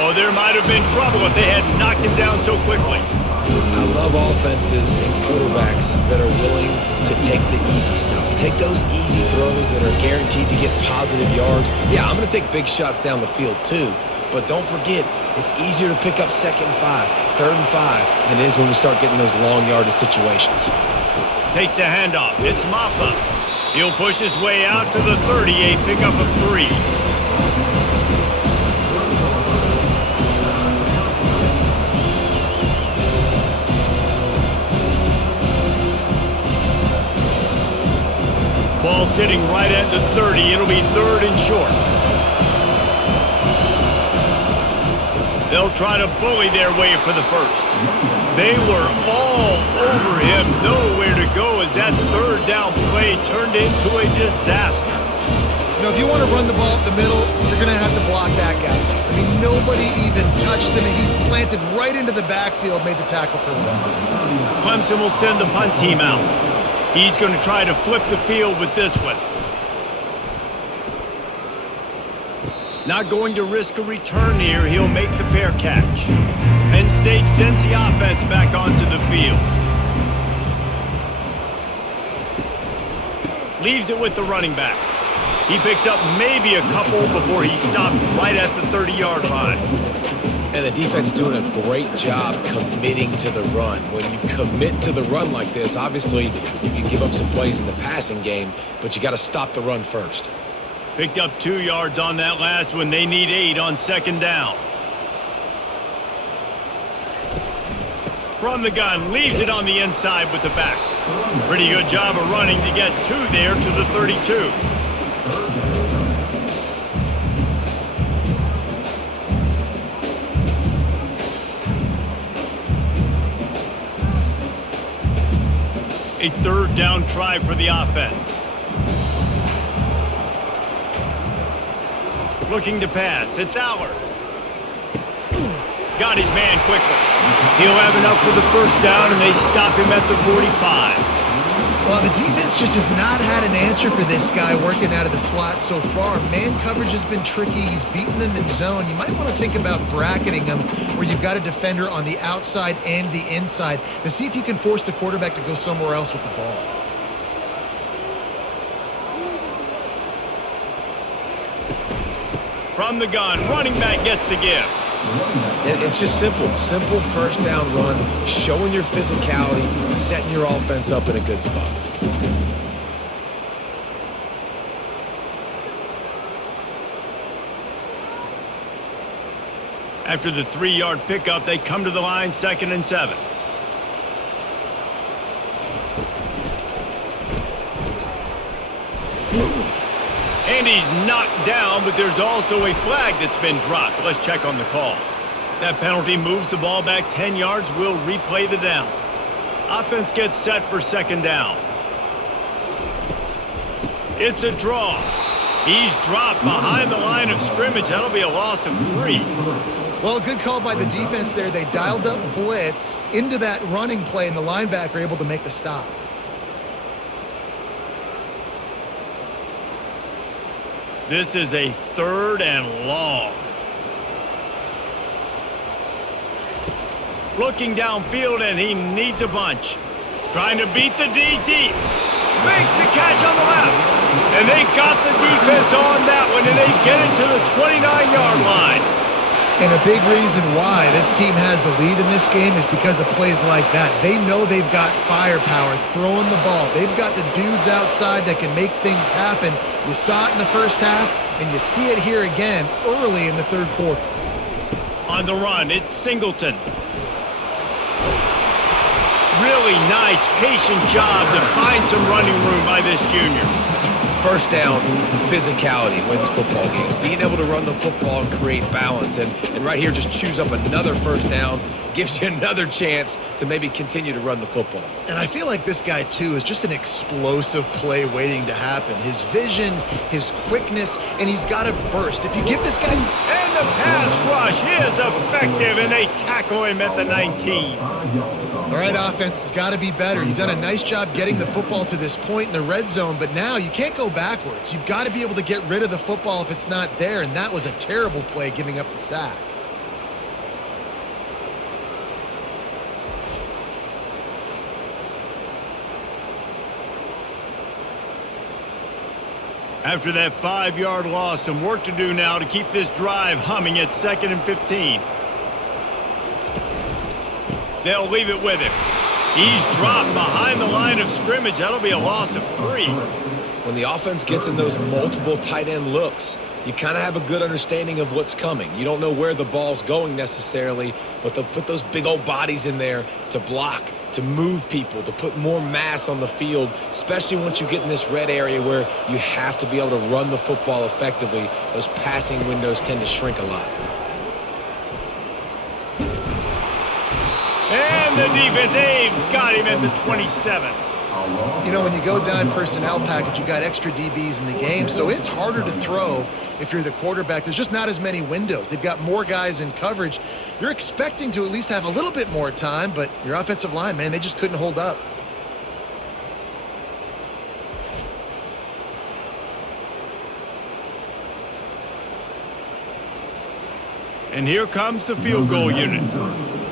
Oh, there might have been trouble if they had knocked him down so quickly. I love offenses and quarterbacks that are willing to take the easy stuff. Take those easy throws that are guaranteed to get positive yards. Yeah, I'm going to take big shots down the field too. But don't forget, it's easier to pick up second and 5, third and 5 than it is when we start getting those long yardage situations. Takes the handoff. It's Maffa. He'll push his way out to the 38, pickup of 3. Ball sitting right at the 30. It'll be third and short. They'll try to bully their way for the first. They were all over him. Nowhere to go as that third down play turned into a disaster. You know, if you want to run the ball up the middle, you're going to have to block that guy. I mean, nobody even touched him, and he slanted right into the backfield, made the tackle for loss. Clemson will send the punt team out. He's going to try to flip the field with this one. Not going to risk a return here. He'll make the fair catch. Penn State sends the offense back onto the field. Leaves it with the running back. He picks up maybe a couple before he stopped right at the 30-yard line. And the defense doing a great job committing to the run. When you commit to the run like this, obviously you can give up some plays in the passing game, but you got to stop the run first. Picked up 2 yards on that last one. They need 8 on second down. From the gun, leaves it on the inside with the back. Pretty good job of running to get 2 there to the 32. A third down try for the offense. Looking to pass. It's Aller. Got his man quickly. He'll have enough for the first down, and they stop him at the 45. Well, the defense just has not had an answer for this guy working out of the slot so far. Man coverage has been tricky. He's beaten them in zone. You might want to think about bracketing him where you've got a defender on the outside and the inside to see if you can force the quarterback to go somewhere else with the ball. From the gun, running back gets the give. It's just simple first down run, showing your physicality, setting your offense up in a good spot. After the 3-yard pickup, they come to the line, 2nd and 7. And he's knocked down, but there's also a flag that's been dropped. Let's check on the call. That penalty moves the ball back 10 yards. We'll replay the down. Offense gets set for 2nd down. It's a draw. He's dropped behind the line of scrimmage. That'll be a loss of 3. Well, good call by the defense there. They dialed up blitz into that running play, and the linebacker able to make the stop. This is a 3rd and long. Looking downfield, and he needs a bunch. Trying to beat the D deep. Makes the catch on the left. And they got the defense on that one, and they get it to the 29-yard line. And a big reason why this team has the lead in this game is because of plays like that. They know they've got firepower throwing the ball. They've got the dudes outside that can make things happen. You saw it in the first half, and you see it here again early in the 3rd quarter. On the run, it's Singleton. Really nice, patient job to find some running room by this junior. First down, physicality wins football games. Being able to run the football and create balance. And right here, just choose up another first down, gives you another chance to maybe continue to run the football. And I feel like this guy, too, is just an explosive play waiting to happen. His vision, his quickness, and he's got a burst. If you give this guy... And the pass rush is effective, and they tackle him at the 19. All right, offense has got to be better. You've done a nice job getting the football to this point in the red zone, but now you can't go backwards. You've got to be able to get rid of the football if it's not there, and that was a terrible play giving up the sack. After that 5-yard loss, some work to do now to keep this drive humming at 2nd and 15. They'll leave it with him. He's dropped behind the line of scrimmage. That'll be a loss of 3. When the offense gets in those multiple tight end looks, you kind of have a good understanding of what's coming. You don't know where the ball's going necessarily, but they'll put those big old bodies in there to block, to move people, to put more mass on the field, especially once you get in this red area where you have to be able to run the football effectively. Those passing windows tend to shrink a lot. And the defense, they've got him at the 27. You know, when you go down personnel package, you got extra DBs in the game, so it's harder to throw if you're the quarterback. There's just not as many windows. They've got more guys in coverage. You're expecting to at least have a little bit more time, but your offensive line, man, they just couldn't hold up. And here comes the field goal unit.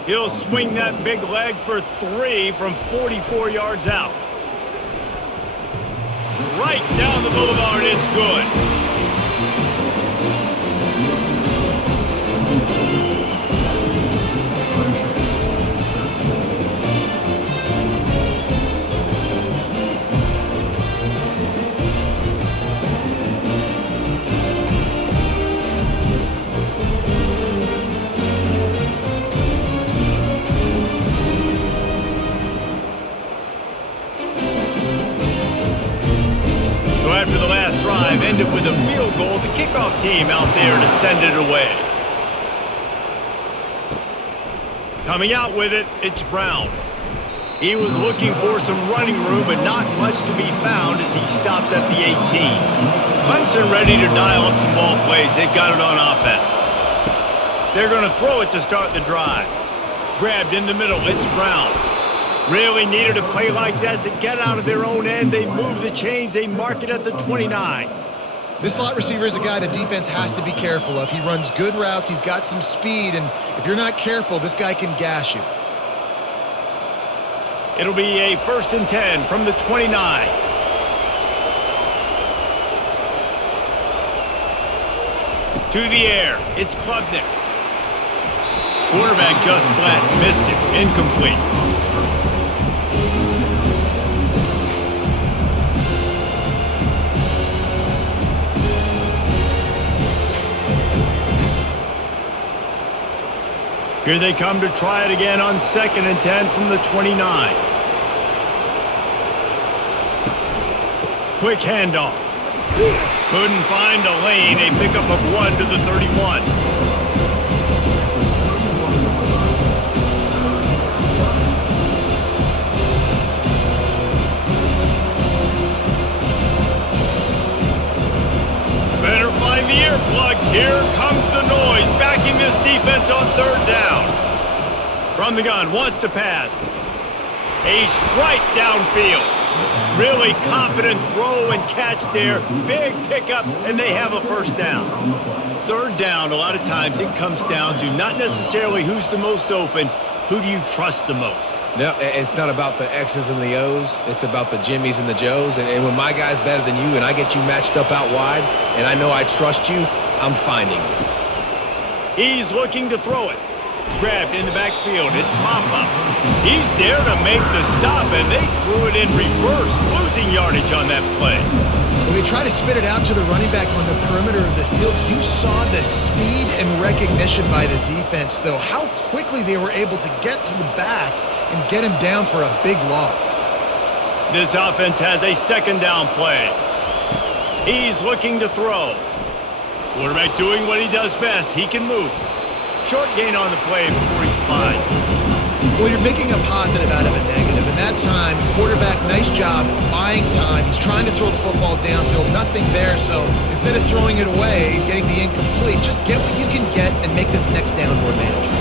He'll swing that big leg for 3 from 44 yards out. Right down the boulevard, it's good. after the last drive ended with a field goal. The kickoff team out there to send it away. Coming out with it, it's Brown. He was looking for some running room, but not much to be found as he stopped at the 18. Clemson ready to dial up some ball plays. They've got it on offense. They're going to throw it to start the drive. Grabbed in the middle, it's Brown. Really needed a play like that to get out of their own end. They move the chains. They mark it at the 29. This slot receiver is a guy the defense has to be careful of. He runs good routes. He's got some speed, and if you're not careful, this guy can gash you. It'll be a 1st and 10 from the 29. To the air, it's Klubnik. Quarterback just flat, missed it, incomplete. Here they come to try it again on 2nd and 10 from the 29. Quick handoff. Couldn't find a lane. A pickup of 1 to the 31. Better find the earplugs. Here comes the noise, backing this defense on 3rd down. From the gun, wants to pass. A strike downfield. Really confident throw and catch there. Big pickup, and they have a 1st down. 3rd down, a lot of times it comes down to not necessarily who's the most open, who do you trust the most? No, it's not about the X's and the O's. It's about the Jimmies and the Joes. And when my guy's better than you and I get you matched up out wide and I know I trust you, I'm finding you. He's looking to throw it. Grabbed in the backfield. It's Maffa. He's there to make the stop, and they threw it in reverse, losing yardage on that play. When they try to spit it out to the running back on the perimeter of the field, you saw the speed and recognition by the defense, though, how quickly they were able to get to the back and get him down for a big loss. This offense has a 2nd down play. He's looking to throw. Quarterback doing what he does best. He can move. Short gain on the play before he slides. Well, you're making a positive out of a negative. And that time, quarterback, nice job buying time. He's trying to throw the football downfield. Nothing there. So instead of throwing it away, getting the incomplete, just get what you can get and make this next down more manageable.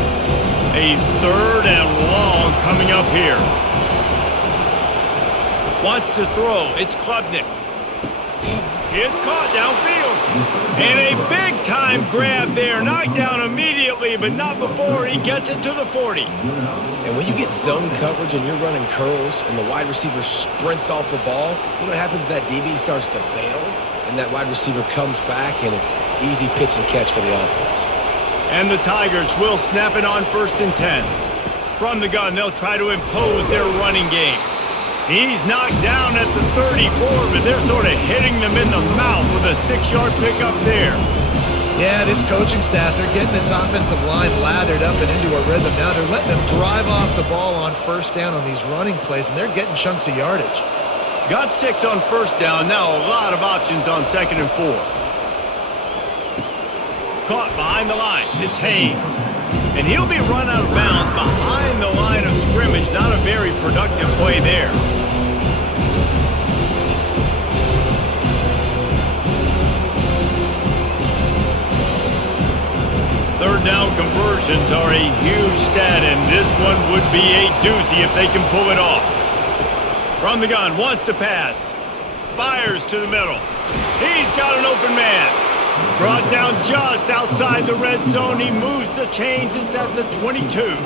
A 3rd and long coming up here. Wants to throw. It's Klubnik. It's caught downfield. And a big-time grab there. Knocked down immediately, but not before he gets it to the 40. And when you get zone coverage and you're running curls and the wide receiver sprints off the ball, you know what happens? That DB starts to bail, and that wide receiver comes back, and it's easy pitch and catch for the offense. And the Tigers will snap it on 1st and 10. From the gun, they'll try to impose their running game. He's knocked down at the 34, but they're sort of hitting them in the mouth with a 6-yard pickup there. Yeah, this coaching staff, they're getting this offensive line lathered up and into a rhythm. Now they're letting them drive off the ball on 1st down on these running plays, and they're getting chunks of yardage. Got 6 on 1st down. Now a lot of options on 2nd and 4. Caught behind the line. It's Haynes. And he'll be run out of bounds behind the line of scrimmage. Not a very productive play there. Third down conversions are a huge stat, and this one would be a doozy if they can pull it off. From the gun, wants to pass. Fires to the middle. He's got an open man. Brought down just outside the red zone. He moves the chains. It's at the 22.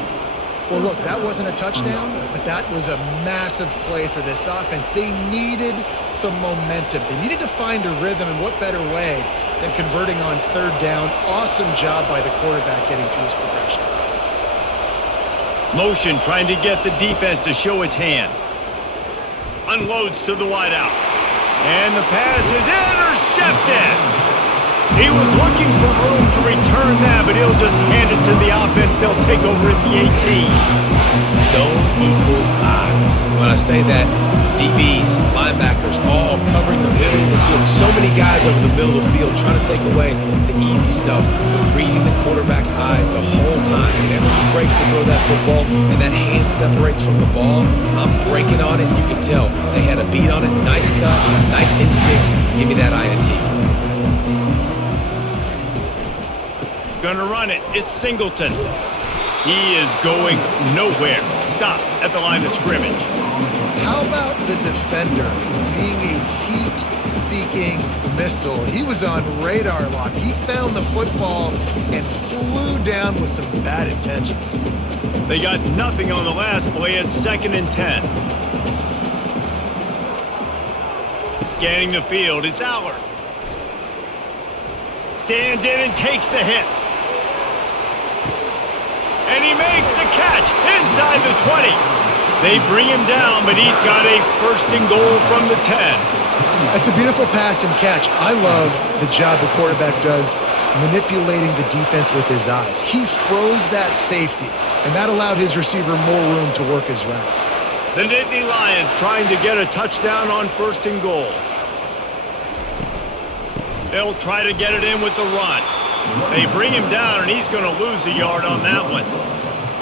Well, look, that wasn't a touchdown, but that was a massive play for this offense. They needed some momentum. They needed to find a rhythm, and what better way than converting on 3rd down. Awesome job by the quarterback getting through his progression. Motion trying to get the defense to show his hand. Unloads to the wideout. And the pass is intercepted. He was looking for room to return that, but he'll just hand it to the offense. They'll take over at the 18. Zone equals eyes. When I say that, DBs, linebackers, all covering the middle of the field guys over the middle of the field, trying to take away the easy stuff, but reading the quarterback's eyes the whole time. Whenever he breaks to throw that football and that hand separates from the ball, I'm breaking on it. You can tell they had a beat on it. Nice cut, nice instincts. Give me that INT. Gonna run it. It's Singleton. He is going nowhere. Stop at the line of scrimmage. How about the defender being a heat-seeking missile? He was on radar lock. He found the football and flew down with some bad intentions. They got nothing on the last play at 2nd and 10. Scanning the field, it's Allard. Stands in and takes the hit. And he makes the catch inside the 20. They bring him down, but he's got a 1st and goal from the 10. That's a beautiful pass and catch. I love the job the quarterback does manipulating the defense with his eyes. He froze that safety, and that allowed his receiver more room to work his route. The Nittany Lions trying to get a touchdown on 1st and goal. They'll try to get it in with the run. They bring him down, and he's going to lose a yard on that one.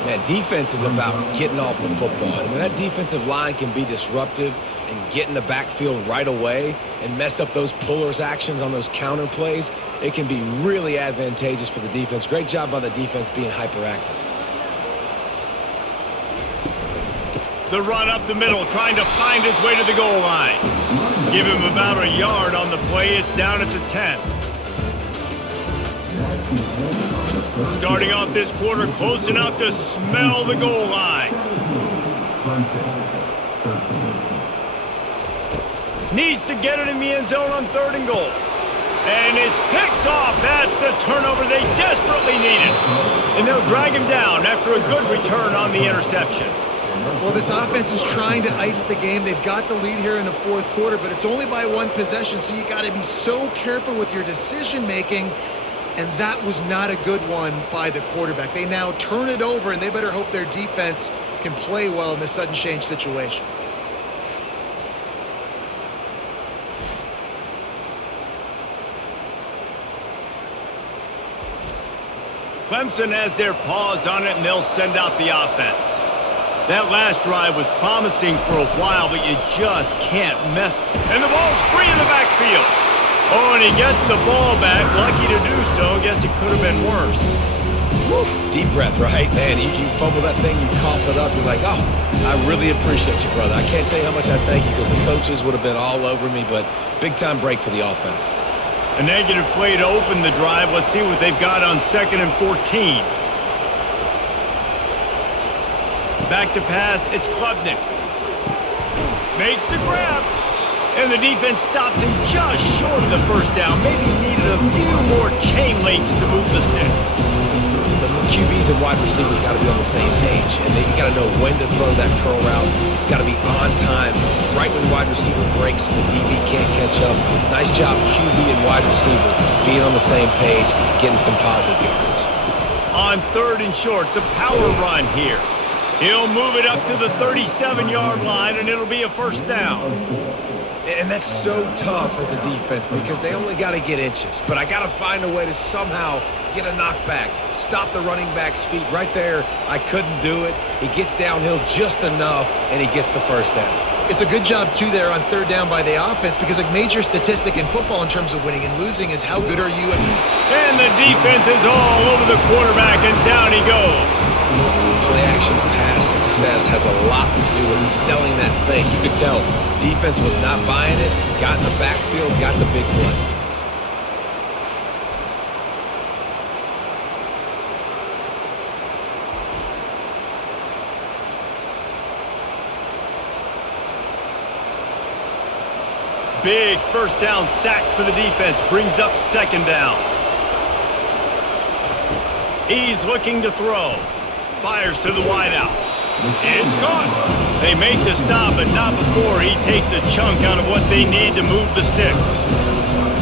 Man, defense is about getting off the football. And when that defensive line can be disruptive and get in the backfield right away and mess up those pullers actions on those counter plays, it can be really advantageous for the defense. Great job by the defense being hyperactive. The run up the middle, trying to find his way to the goal line. Give him about a yard on the play. It's down at the 10. Starting off this quarter, close enough to smell the goal line. Needs to get it in the end zone on 3rd and goal. And it's picked off. That's the turnover they desperately needed. And they'll drag him down after a good return on the interception. Well, this offense is trying to ice the game. They've got the lead here in the 4th quarter, but it's only by 1 possession, so you got to be so careful with your decision-making. And that was not a good one by the quarterback. They now turn it over, and they better hope their defense can play well in this sudden change situation. Clemson has their paws on it, and they'll send out the offense. That last drive was promising for a while, but you just can't mess. And the ball's free in the backfield. Oh, and he gets the ball back. Lucky to do so. Guess it could have been worse. Woo. Deep breath, right? Man, you fumble that thing, you cough it up. You're like, oh, I really appreciate you, brother. I can't tell you how much I thank you because the coaches would have been all over me, but big-time break for the offense. A negative play to open the drive. Let's see what they've got on 2nd and 14. Back to pass. It's Klubnik. Makes the grab. And the defense stops him just short of the 1st down. Maybe needed a few more chain links to move the sticks. Listen, QBs and wide receivers got to be on the same page. And you got to know when to throw that curl route. It's got to be on time. Right when the wide receiver breaks and the DB can't catch up. Nice job, QB and wide receiver, being on the same page, getting some positive yards. On 3rd and short, the power run here. He'll move it up to the 37-yard line, and it'll be a 1st down. And that's so tough as a defense because they only got to get inches. But I got to find a way to somehow get a knockback, stop the running back's feet. Right there, I couldn't do it. He gets downhill just enough, and he gets the 1st down. It's a good job, too, there on 3rd down by the offense because a major statistic in football in terms of winning and losing is how good are you at... And the defense is all over the quarterback, and down he goes. Play-action pass success has a lot to do with selling that thing. You could tell defense was not buying it, got in the backfield, got the big play. Big 1st down sack for the defense. Brings up 2nd down. He's looking to throw. Fires to the wideout. It's gone. They make the stop, but not before he takes a chunk out of what they need to move the sticks.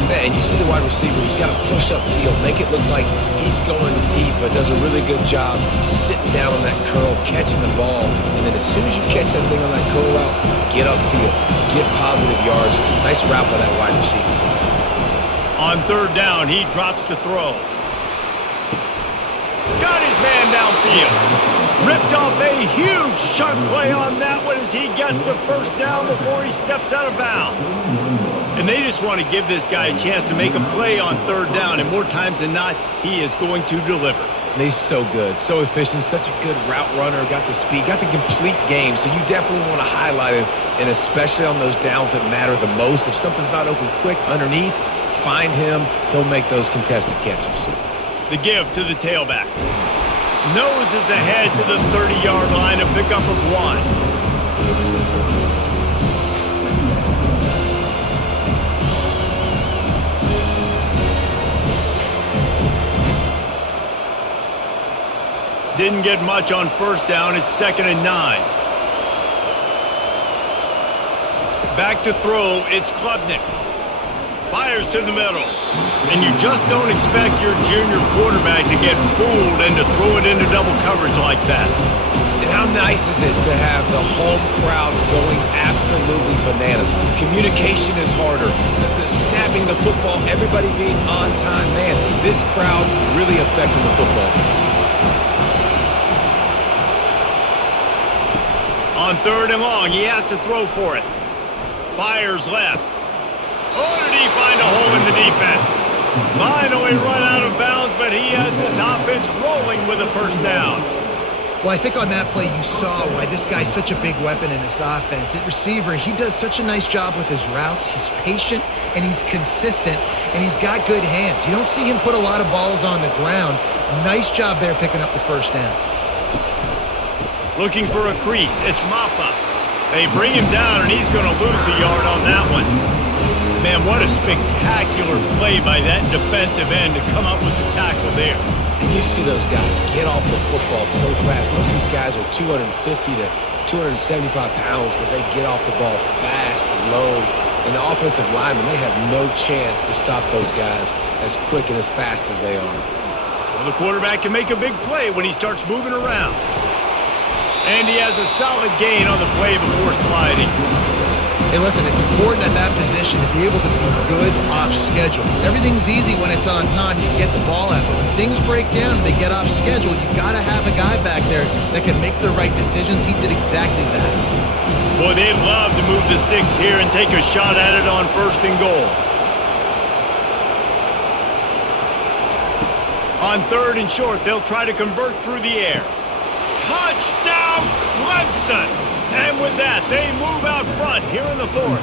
And you see the wide receiver, he's got to push up field, make it look like he's going deep, but does a really good job sitting down on that curl, catching the ball, and then as soon as you catch that thing on that curl route, get upfield, get positive yards. Nice route by that wide receiver. On third down, he drops to throw. Got his man downfield. Ripped off a huge chunk play on that one as he gets the first down before he steps out of bounds. And they just want to give this guy a chance to make a play on third down, and more times than not, he is going to deliver. And he's so good, so efficient, such a good route runner, got the speed, got the complete game, so you definitely want to highlight him, and especially on those downs that matter the most. If something's not open quick underneath, find him, he'll make those contested catches. The give to the tailback. Noses ahead to the 30-yard line, a pickup of 1. Didn't get much on first down. It's 2nd and 9. Back to throw. It's Klubnik. Fires to the middle. And you just don't expect your junior quarterback to get fooled and to throw it into double coverage like that. And how nice is it to have the home crowd going absolutely bananas? Communication is harder. The snapping the football, everybody being on time. Man, this crowd really affecting the football game. On 3rd and long, he has to throw for it. Fires left. Oh, did he find a hole in the defense? Finally run out of bounds, but he has this offense rolling with a first down. Well, I think on that play you saw why this guy's such a big weapon in this offense. At receiver, he does such a nice job with his routes. He's patient, and he's consistent, and he's got good hands. You don't see him put a lot of balls on the ground. Nice job there picking up the first down. Looking for a crease. It's Maffa. They bring him down, and he's going to lose a yard on that one. Man, what a spectacular play by that defensive end to come up with the tackle there. And you see those guys get off the football so fast. Most of these guys are 250 to 275 pounds, but they get off the ball fast, low. And the offensive linemen, they have no chance to stop those guys as quick and as fast as they are. Well, the quarterback can make a big play when he starts moving around. And he has a solid gain on the play before sliding. Hey, listen, it's important at that position to be able to be good off schedule. Everything's easy when it's on time. You get the ball out. But when things break down and they get off schedule, you've got to have a guy back there that can make the right decisions. He did exactly that. Boy, they'd love to move the sticks here and take a shot at it on 1st and goal. On 3rd and short, they'll try to convert through the air. Touchdown, Clemson! And with that, they move out front here in the 4th.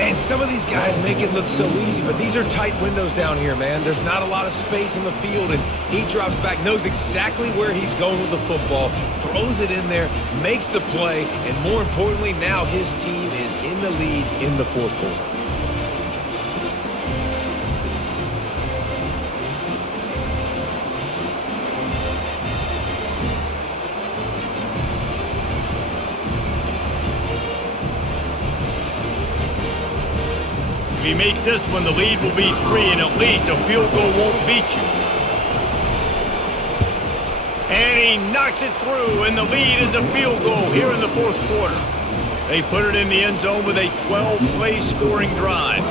And some of these guys make it look so easy, but these are tight windows down here, man. There's not a lot of space in the field, and he drops back, knows exactly where he's going with the football, throws it in there, makes the play, and more importantly, now his team is in the lead in the 4th quarter. If he makes this one, the lead will be 3, and at least a field goal won't beat you. And he knocks it through, and the lead is a field goal here in the 4th quarter. They put it in the end zone with a 12-play scoring drive.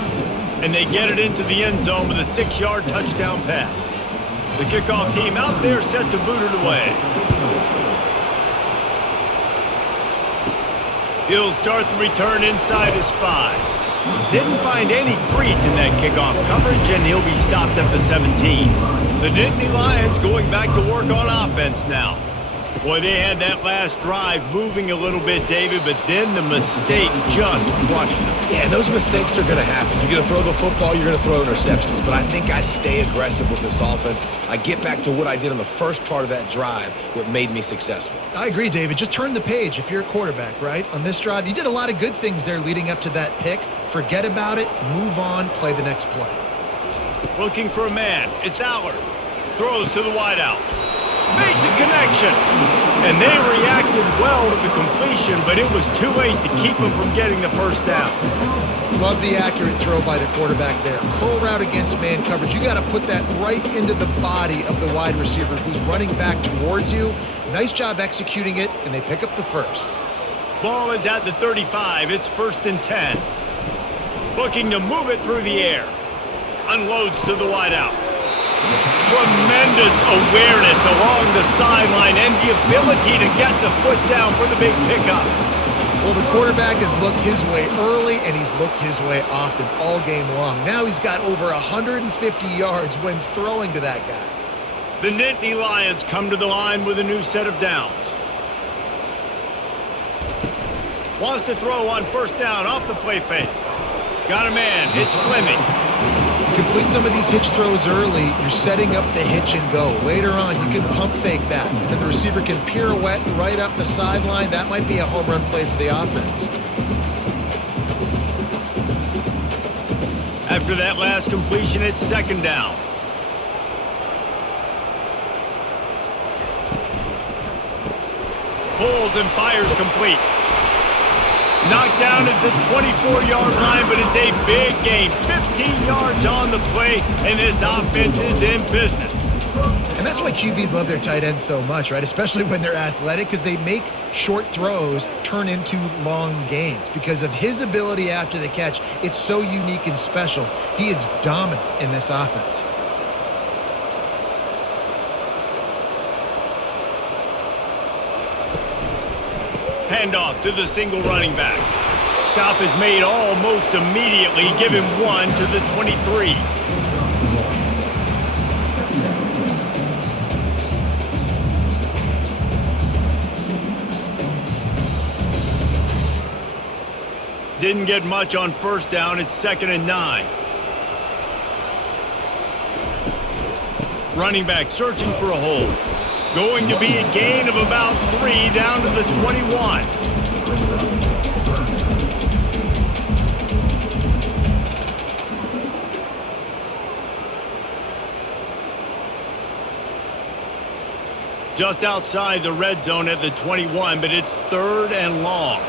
And they get it into the end zone with a 6-yard touchdown pass. The kickoff team out there set to boot it away. He'll start the return inside his 5. Didn't find any crease in that kickoff coverage, and he'll be stopped at the 17. The Nittany Lions going back to work on offense now. Boy, they had that last drive moving a little bit, David, but then the mistake just crushed them. Yeah, those mistakes are going to happen. You're going to throw the football, you're going to throw interceptions, but I think I stay aggressive with this offense. I get back to what I did on the first part of that drive, what made me successful. I agree, David. Just turn the page if you're a quarterback, right? On this drive, you did a lot of good things there leading up to that pick. Forget about it, move on, play the next play. Looking for a man. It's Allard. Throws to the wideout. Makes a connection. And they reacted well to the completion, but it was too late to keep them from getting the first down. Love the accurate throw by the quarterback there. Curl route against man coverage. You got to put that right into the body of the wide receiver who's running back towards you. Nice job executing it, and they pick up the first. Ball is at the 35. It's 1st and 10. Looking to move it through the air. Unloads to the wideout. Tremendous awareness along the sideline and the ability to get the foot down for the big pickup. Well, the quarterback has looked his way early, and he's looked his way often all game long. Now he's got over 150 yards when throwing to that guy. The Nittany Lions come to the line with a new set of downs. Wants to throw on first down off the play fake. Got a man. It's Fleming. Complete some of these hitch throws early, you're setting up the hitch and go. Later on, you can pump fake that, and then the receiver can pirouette right up the sideline. That might be a home run play for the offense. After that last completion, it's second down. Pulls and fires complete. Knocked down at the 24-yard line, but it's a big gain. 15 yards on the play, and this offense is in business. And that's why QBs love their tight ends so much, right? Especially when they're athletic, because they make short throws turn into long gains. Because of his ability after the catch, it's so unique and special. He is dominant in this offense. Handoff to the single running back. Stop is made almost immediately. Give him one to the 23. Didn't get much on first down. It's 2nd and 9. Running back searching for a hole. Going to be a gain of about 3 down to the 21. Just outside the red zone at the 21, but it's 3rd and long.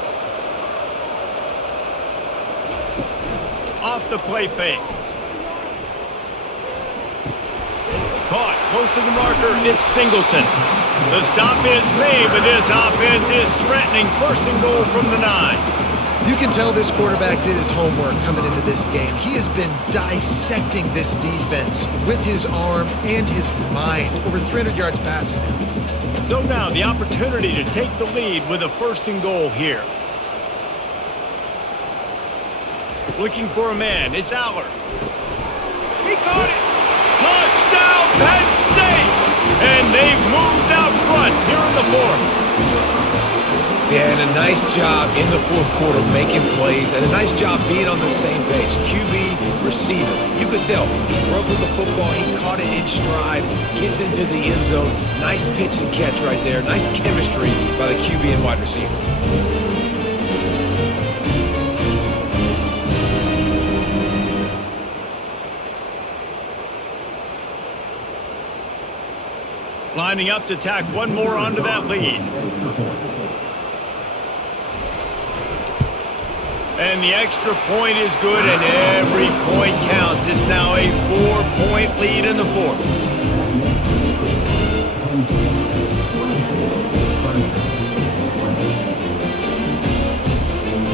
Off the play fake. Caught close to the marker. It's Singleton. The stop is made, but this offense is threatening 1st and goal from the 9. You can tell this quarterback did his homework coming into this game. He has been dissecting this defense with his arm and his mind. Over 300 yards passing now. So now the opportunity to take the lead with a 1st and goal here. Looking for a man. It's Aller. He caught it. Touchdown, Penn State! And they've moved out front here in the 4th. Yeah, and a nice job in the 4th quarter making plays, and a nice job being on the same page. QB, receiver. You could tell he broke with the football. He caught it in stride, gets into the end zone. Nice pitch and catch right there. Nice chemistry by the QB and wide receiver. Lining up to tack one more onto that lead. And the extra point is good, and every point counts. It's now a 4-point lead in the 4th.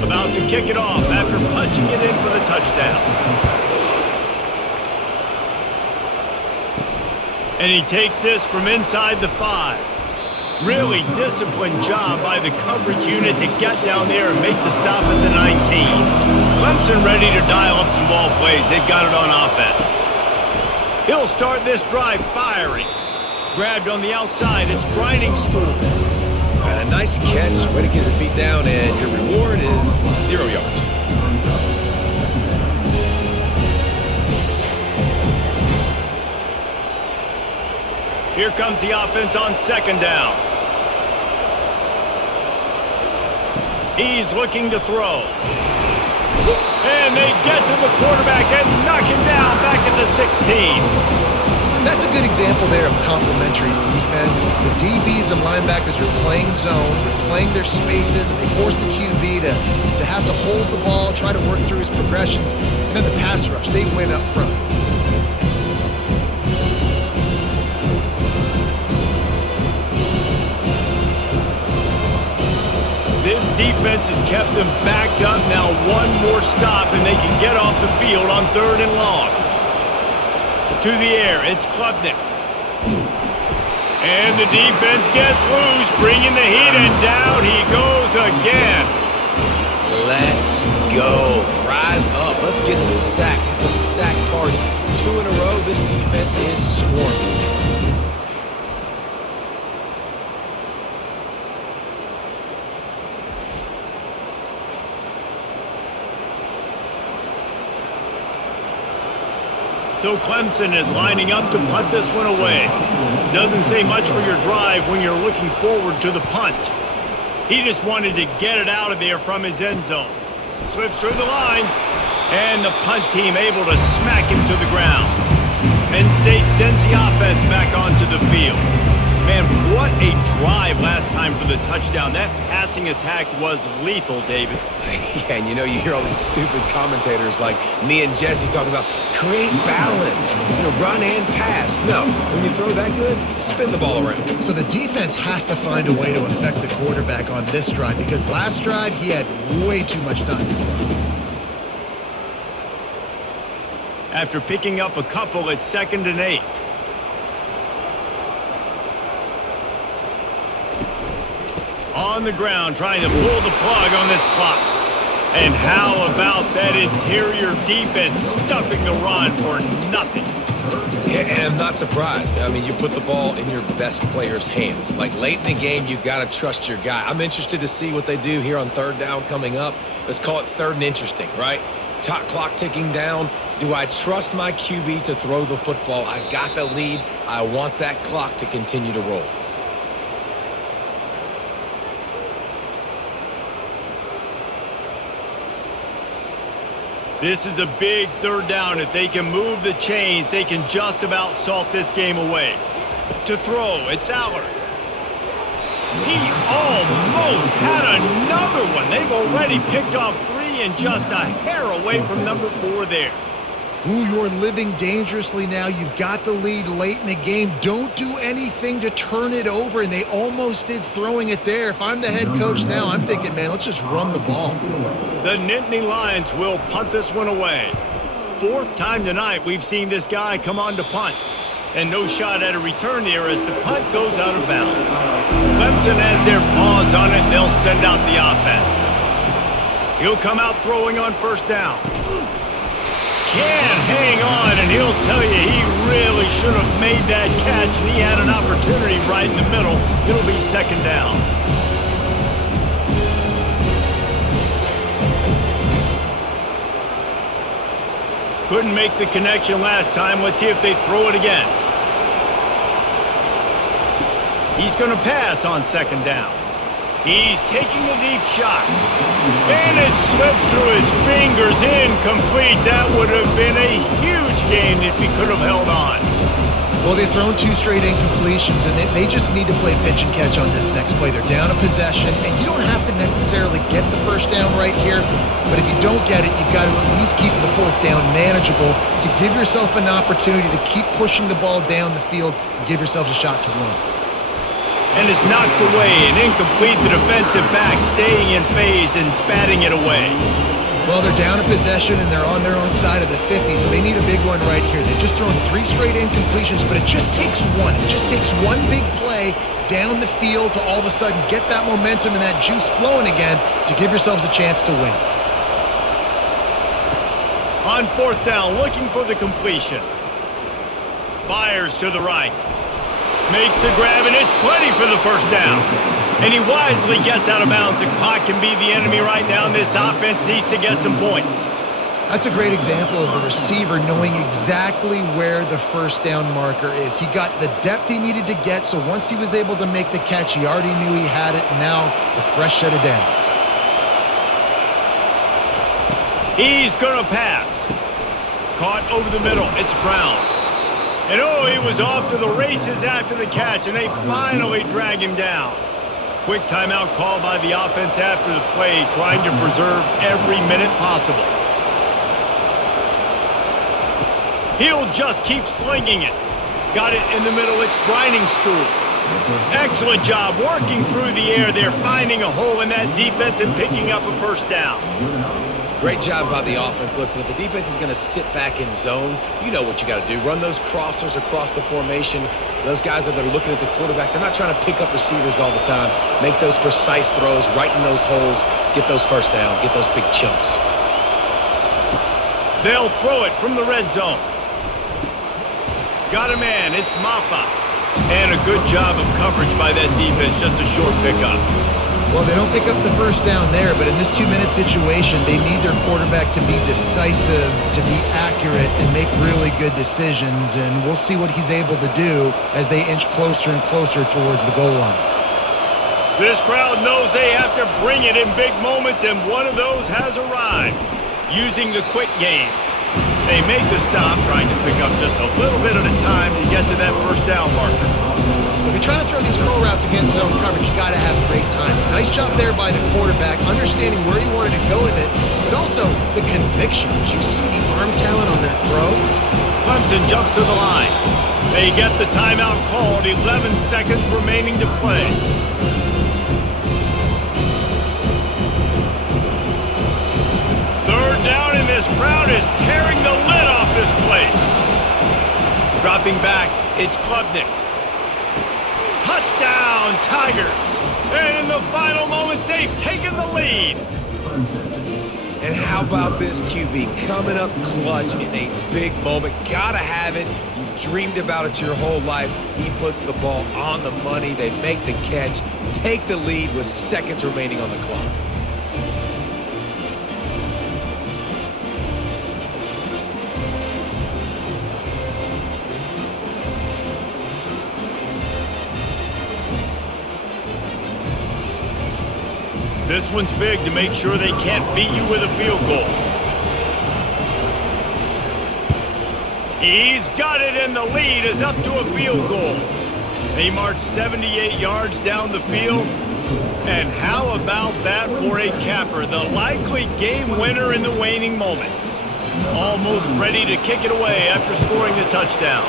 About to kick it off after punching it in for the touchdown. And he takes this from inside the 5. Really disciplined job by the coverage unit to get down there and make the stop at the 19. Clemson ready to dial up some ball plays. They've got it on offense. He'll start this drive firing. Grabbed on the outside. It's Grinding Stool. And a nice catch. Way to get your feet down, and your reward is 0 yards. Here comes the offense on 2nd down. He's looking to throw. And they get to the quarterback and knock him down back at the 16. That's a good example there of complementary defense. The DBs and linebackers are playing zone, they're playing their spaces, and they force the QB to have to hold the ball, try to work through his progressions. And then the pass rush, they win up front. This defense has kept them backed up. Now one more stop, and they can get off the field on 3rd and long. To the air, it's Klubnik. And the defense gets loose, bringing the heat, and down he goes again. Let's go. Rise up. Let's get some sacks. It's a sack party. 2 in a row. This defense is swarming. So Clemson is lining up to punt this one away. Doesn't say much for your drive when you're looking forward to the punt. He just wanted to get it out of there from his end zone. Slips through the line, and the punt team able to smack him to the ground. Penn State sends the offense back onto the field. Man, what a drive last time for the touchdown. That passing attack was lethal, David. Yeah, and you hear all these stupid commentators like me and Jesse talking about create balance, run and pass. No, when you throw that good, spin the ball around. So the defense has to find a way to affect the quarterback on this drive because last drive he had way too much time to throw. After picking up a couple, it's 2nd and 8. On the ground, trying to pull the plug on this clock. And how about that interior defense stuffing the run for nothing? Yeah, and I'm not surprised. I mean, you put the ball in your best player's hands. Like, late in the game, you've got to trust your guy. I'm interested to see what they do here on 3rd down coming up. Let's call it 3rd and interesting, right? Top clock ticking down. Do I trust my QB to throw the football? I got the lead. I want that clock to continue to roll. This is a big 3rd down. If they can move the chains, they can just about salt this game away. To throw, it's Allard. He almost had another one. They've already picked off 3 and just a hair away from number 4 there. Ooh, you're living dangerously now. You've got the lead late in the game. Don't do anything to turn it over, and they almost did throwing it there. If I'm the head coach now, I'm thinking, man, let's just run the ball. The Nittany Lions will punt this one away. 4th time tonight we've seen this guy come on to punt. And no shot at a return here as the punt goes out of bounds. Clemson has their paws on it, and they'll send out the offense. He'll come out throwing on 1st down. Can't hang on, and he'll tell you he really should have made that catch, and he had an opportunity right in the middle. It'll be 2nd down. Couldn't make the connection last time. Let's see if they throw it again. He's going to pass on 2nd down. He's taking the deep shot. And it slips through his fingers, incomplete. That would have been a huge gain if he could have held on. Well, they've thrown 2 straight incompletions, and they just need to play pitch and catch on this next play. They're down a possession, and you don't have to necessarily get the 1st down right here, but if you don't get it, you've got to at least keep the 4th down manageable to give yourself an opportunity to keep pushing the ball down the field and give yourselves a shot to win. And it's knocked away and incomplete. The defensive back staying in phase and batting it away. Well, they're down a possession and they're on their own side of the 50, so they need a big one right here. They've just thrown 3 straight incompletions, but it just takes one. It just takes one big play down the field to all of a sudden get that momentum and that juice flowing again to give yourselves a chance to win. On 4th down, looking for the completion. Fires to the right. Makes the grab, and it's plenty for the 1st down. And he wisely gets out of bounds. The clock can be the enemy right now, and this offense needs to get some points. That's a great example of the receiver knowing exactly where the 1st down marker is. He got the depth he needed to get, so once he was able to make the catch, he already knew he had it, and now a fresh set of downs. He's going to pass. Caught over the middle. It's Brown. And oh, he was off to the races after the catch, and they finally drag him down. Quick timeout called by the offense after the play, trying to preserve every minute possible. He'll just keep slinging it. Got it in the middle. It's Briningstool. Excellent job working through the air there, finding a hole in that defense and picking up a first down. Great job by the offense. Listen, if the defense is going to sit back in zone, you know what you got to do. Run those crossers across the formation. Those guys that are looking at the quarterback, they're not trying to pick up receivers all the time. Make those precise throws, right in those holes, get those first downs, get those big chunks. They'll throw it from the red zone. Got a man, it's Maffa. And a good job of coverage by that defense, just a short pickup. Well, they don't pick up the first down there, but in this 2-minute situation, they need their quarterback to be decisive, to be accurate, and make really good decisions. And we'll see what he's able to do as they inch closer and closer towards the goal line. This crowd knows they have to bring it in big moments, and one of those has arrived. Using the quick game. They make the stop, trying to pick up just a little bit at a time to get to that first down marker. If you're trying to throw these curl routes against zone coverage, you got to have great time. Nice job there by the quarterback, understanding where he wanted to go with it, but also the conviction. Did you see the arm talent on that throw? Clemson jumps to the line. They get the timeout called, 11 seconds remaining to play. Third down, and this crowd is tearing the lid off this place. Dropping back, it's Klubnik. Touchdown, Tigers. And in the final moments, they've taken the lead. And how about this QB coming up clutch in a big moment? Gotta have it. You've dreamed about it your whole life. He puts the ball on the money. They make the catch, take the lead with seconds remaining on the clock. This one's big to make sure they can't beat you with a field goal. He's got it, and the lead is up to a field goal. They march 78 yards down the field. And how about that for a capper? The likely game winner in the waning moments. Almost ready to kick it away after scoring the touchdown.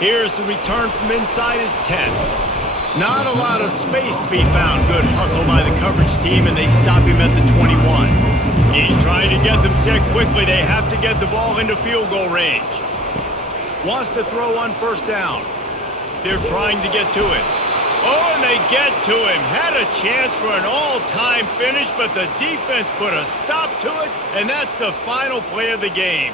Here's the return from inside his 10. Not a lot of space to be found. Good hustle by the coverage team, and they stop him at the 21. He's trying to get them set quickly. They have to get the ball into field goal range. Wants to throw on first down. They're trying to get to it. Oh, and they get to him. Had a chance for an all-time finish, but the defense put a stop to it, and that's the final play of the game.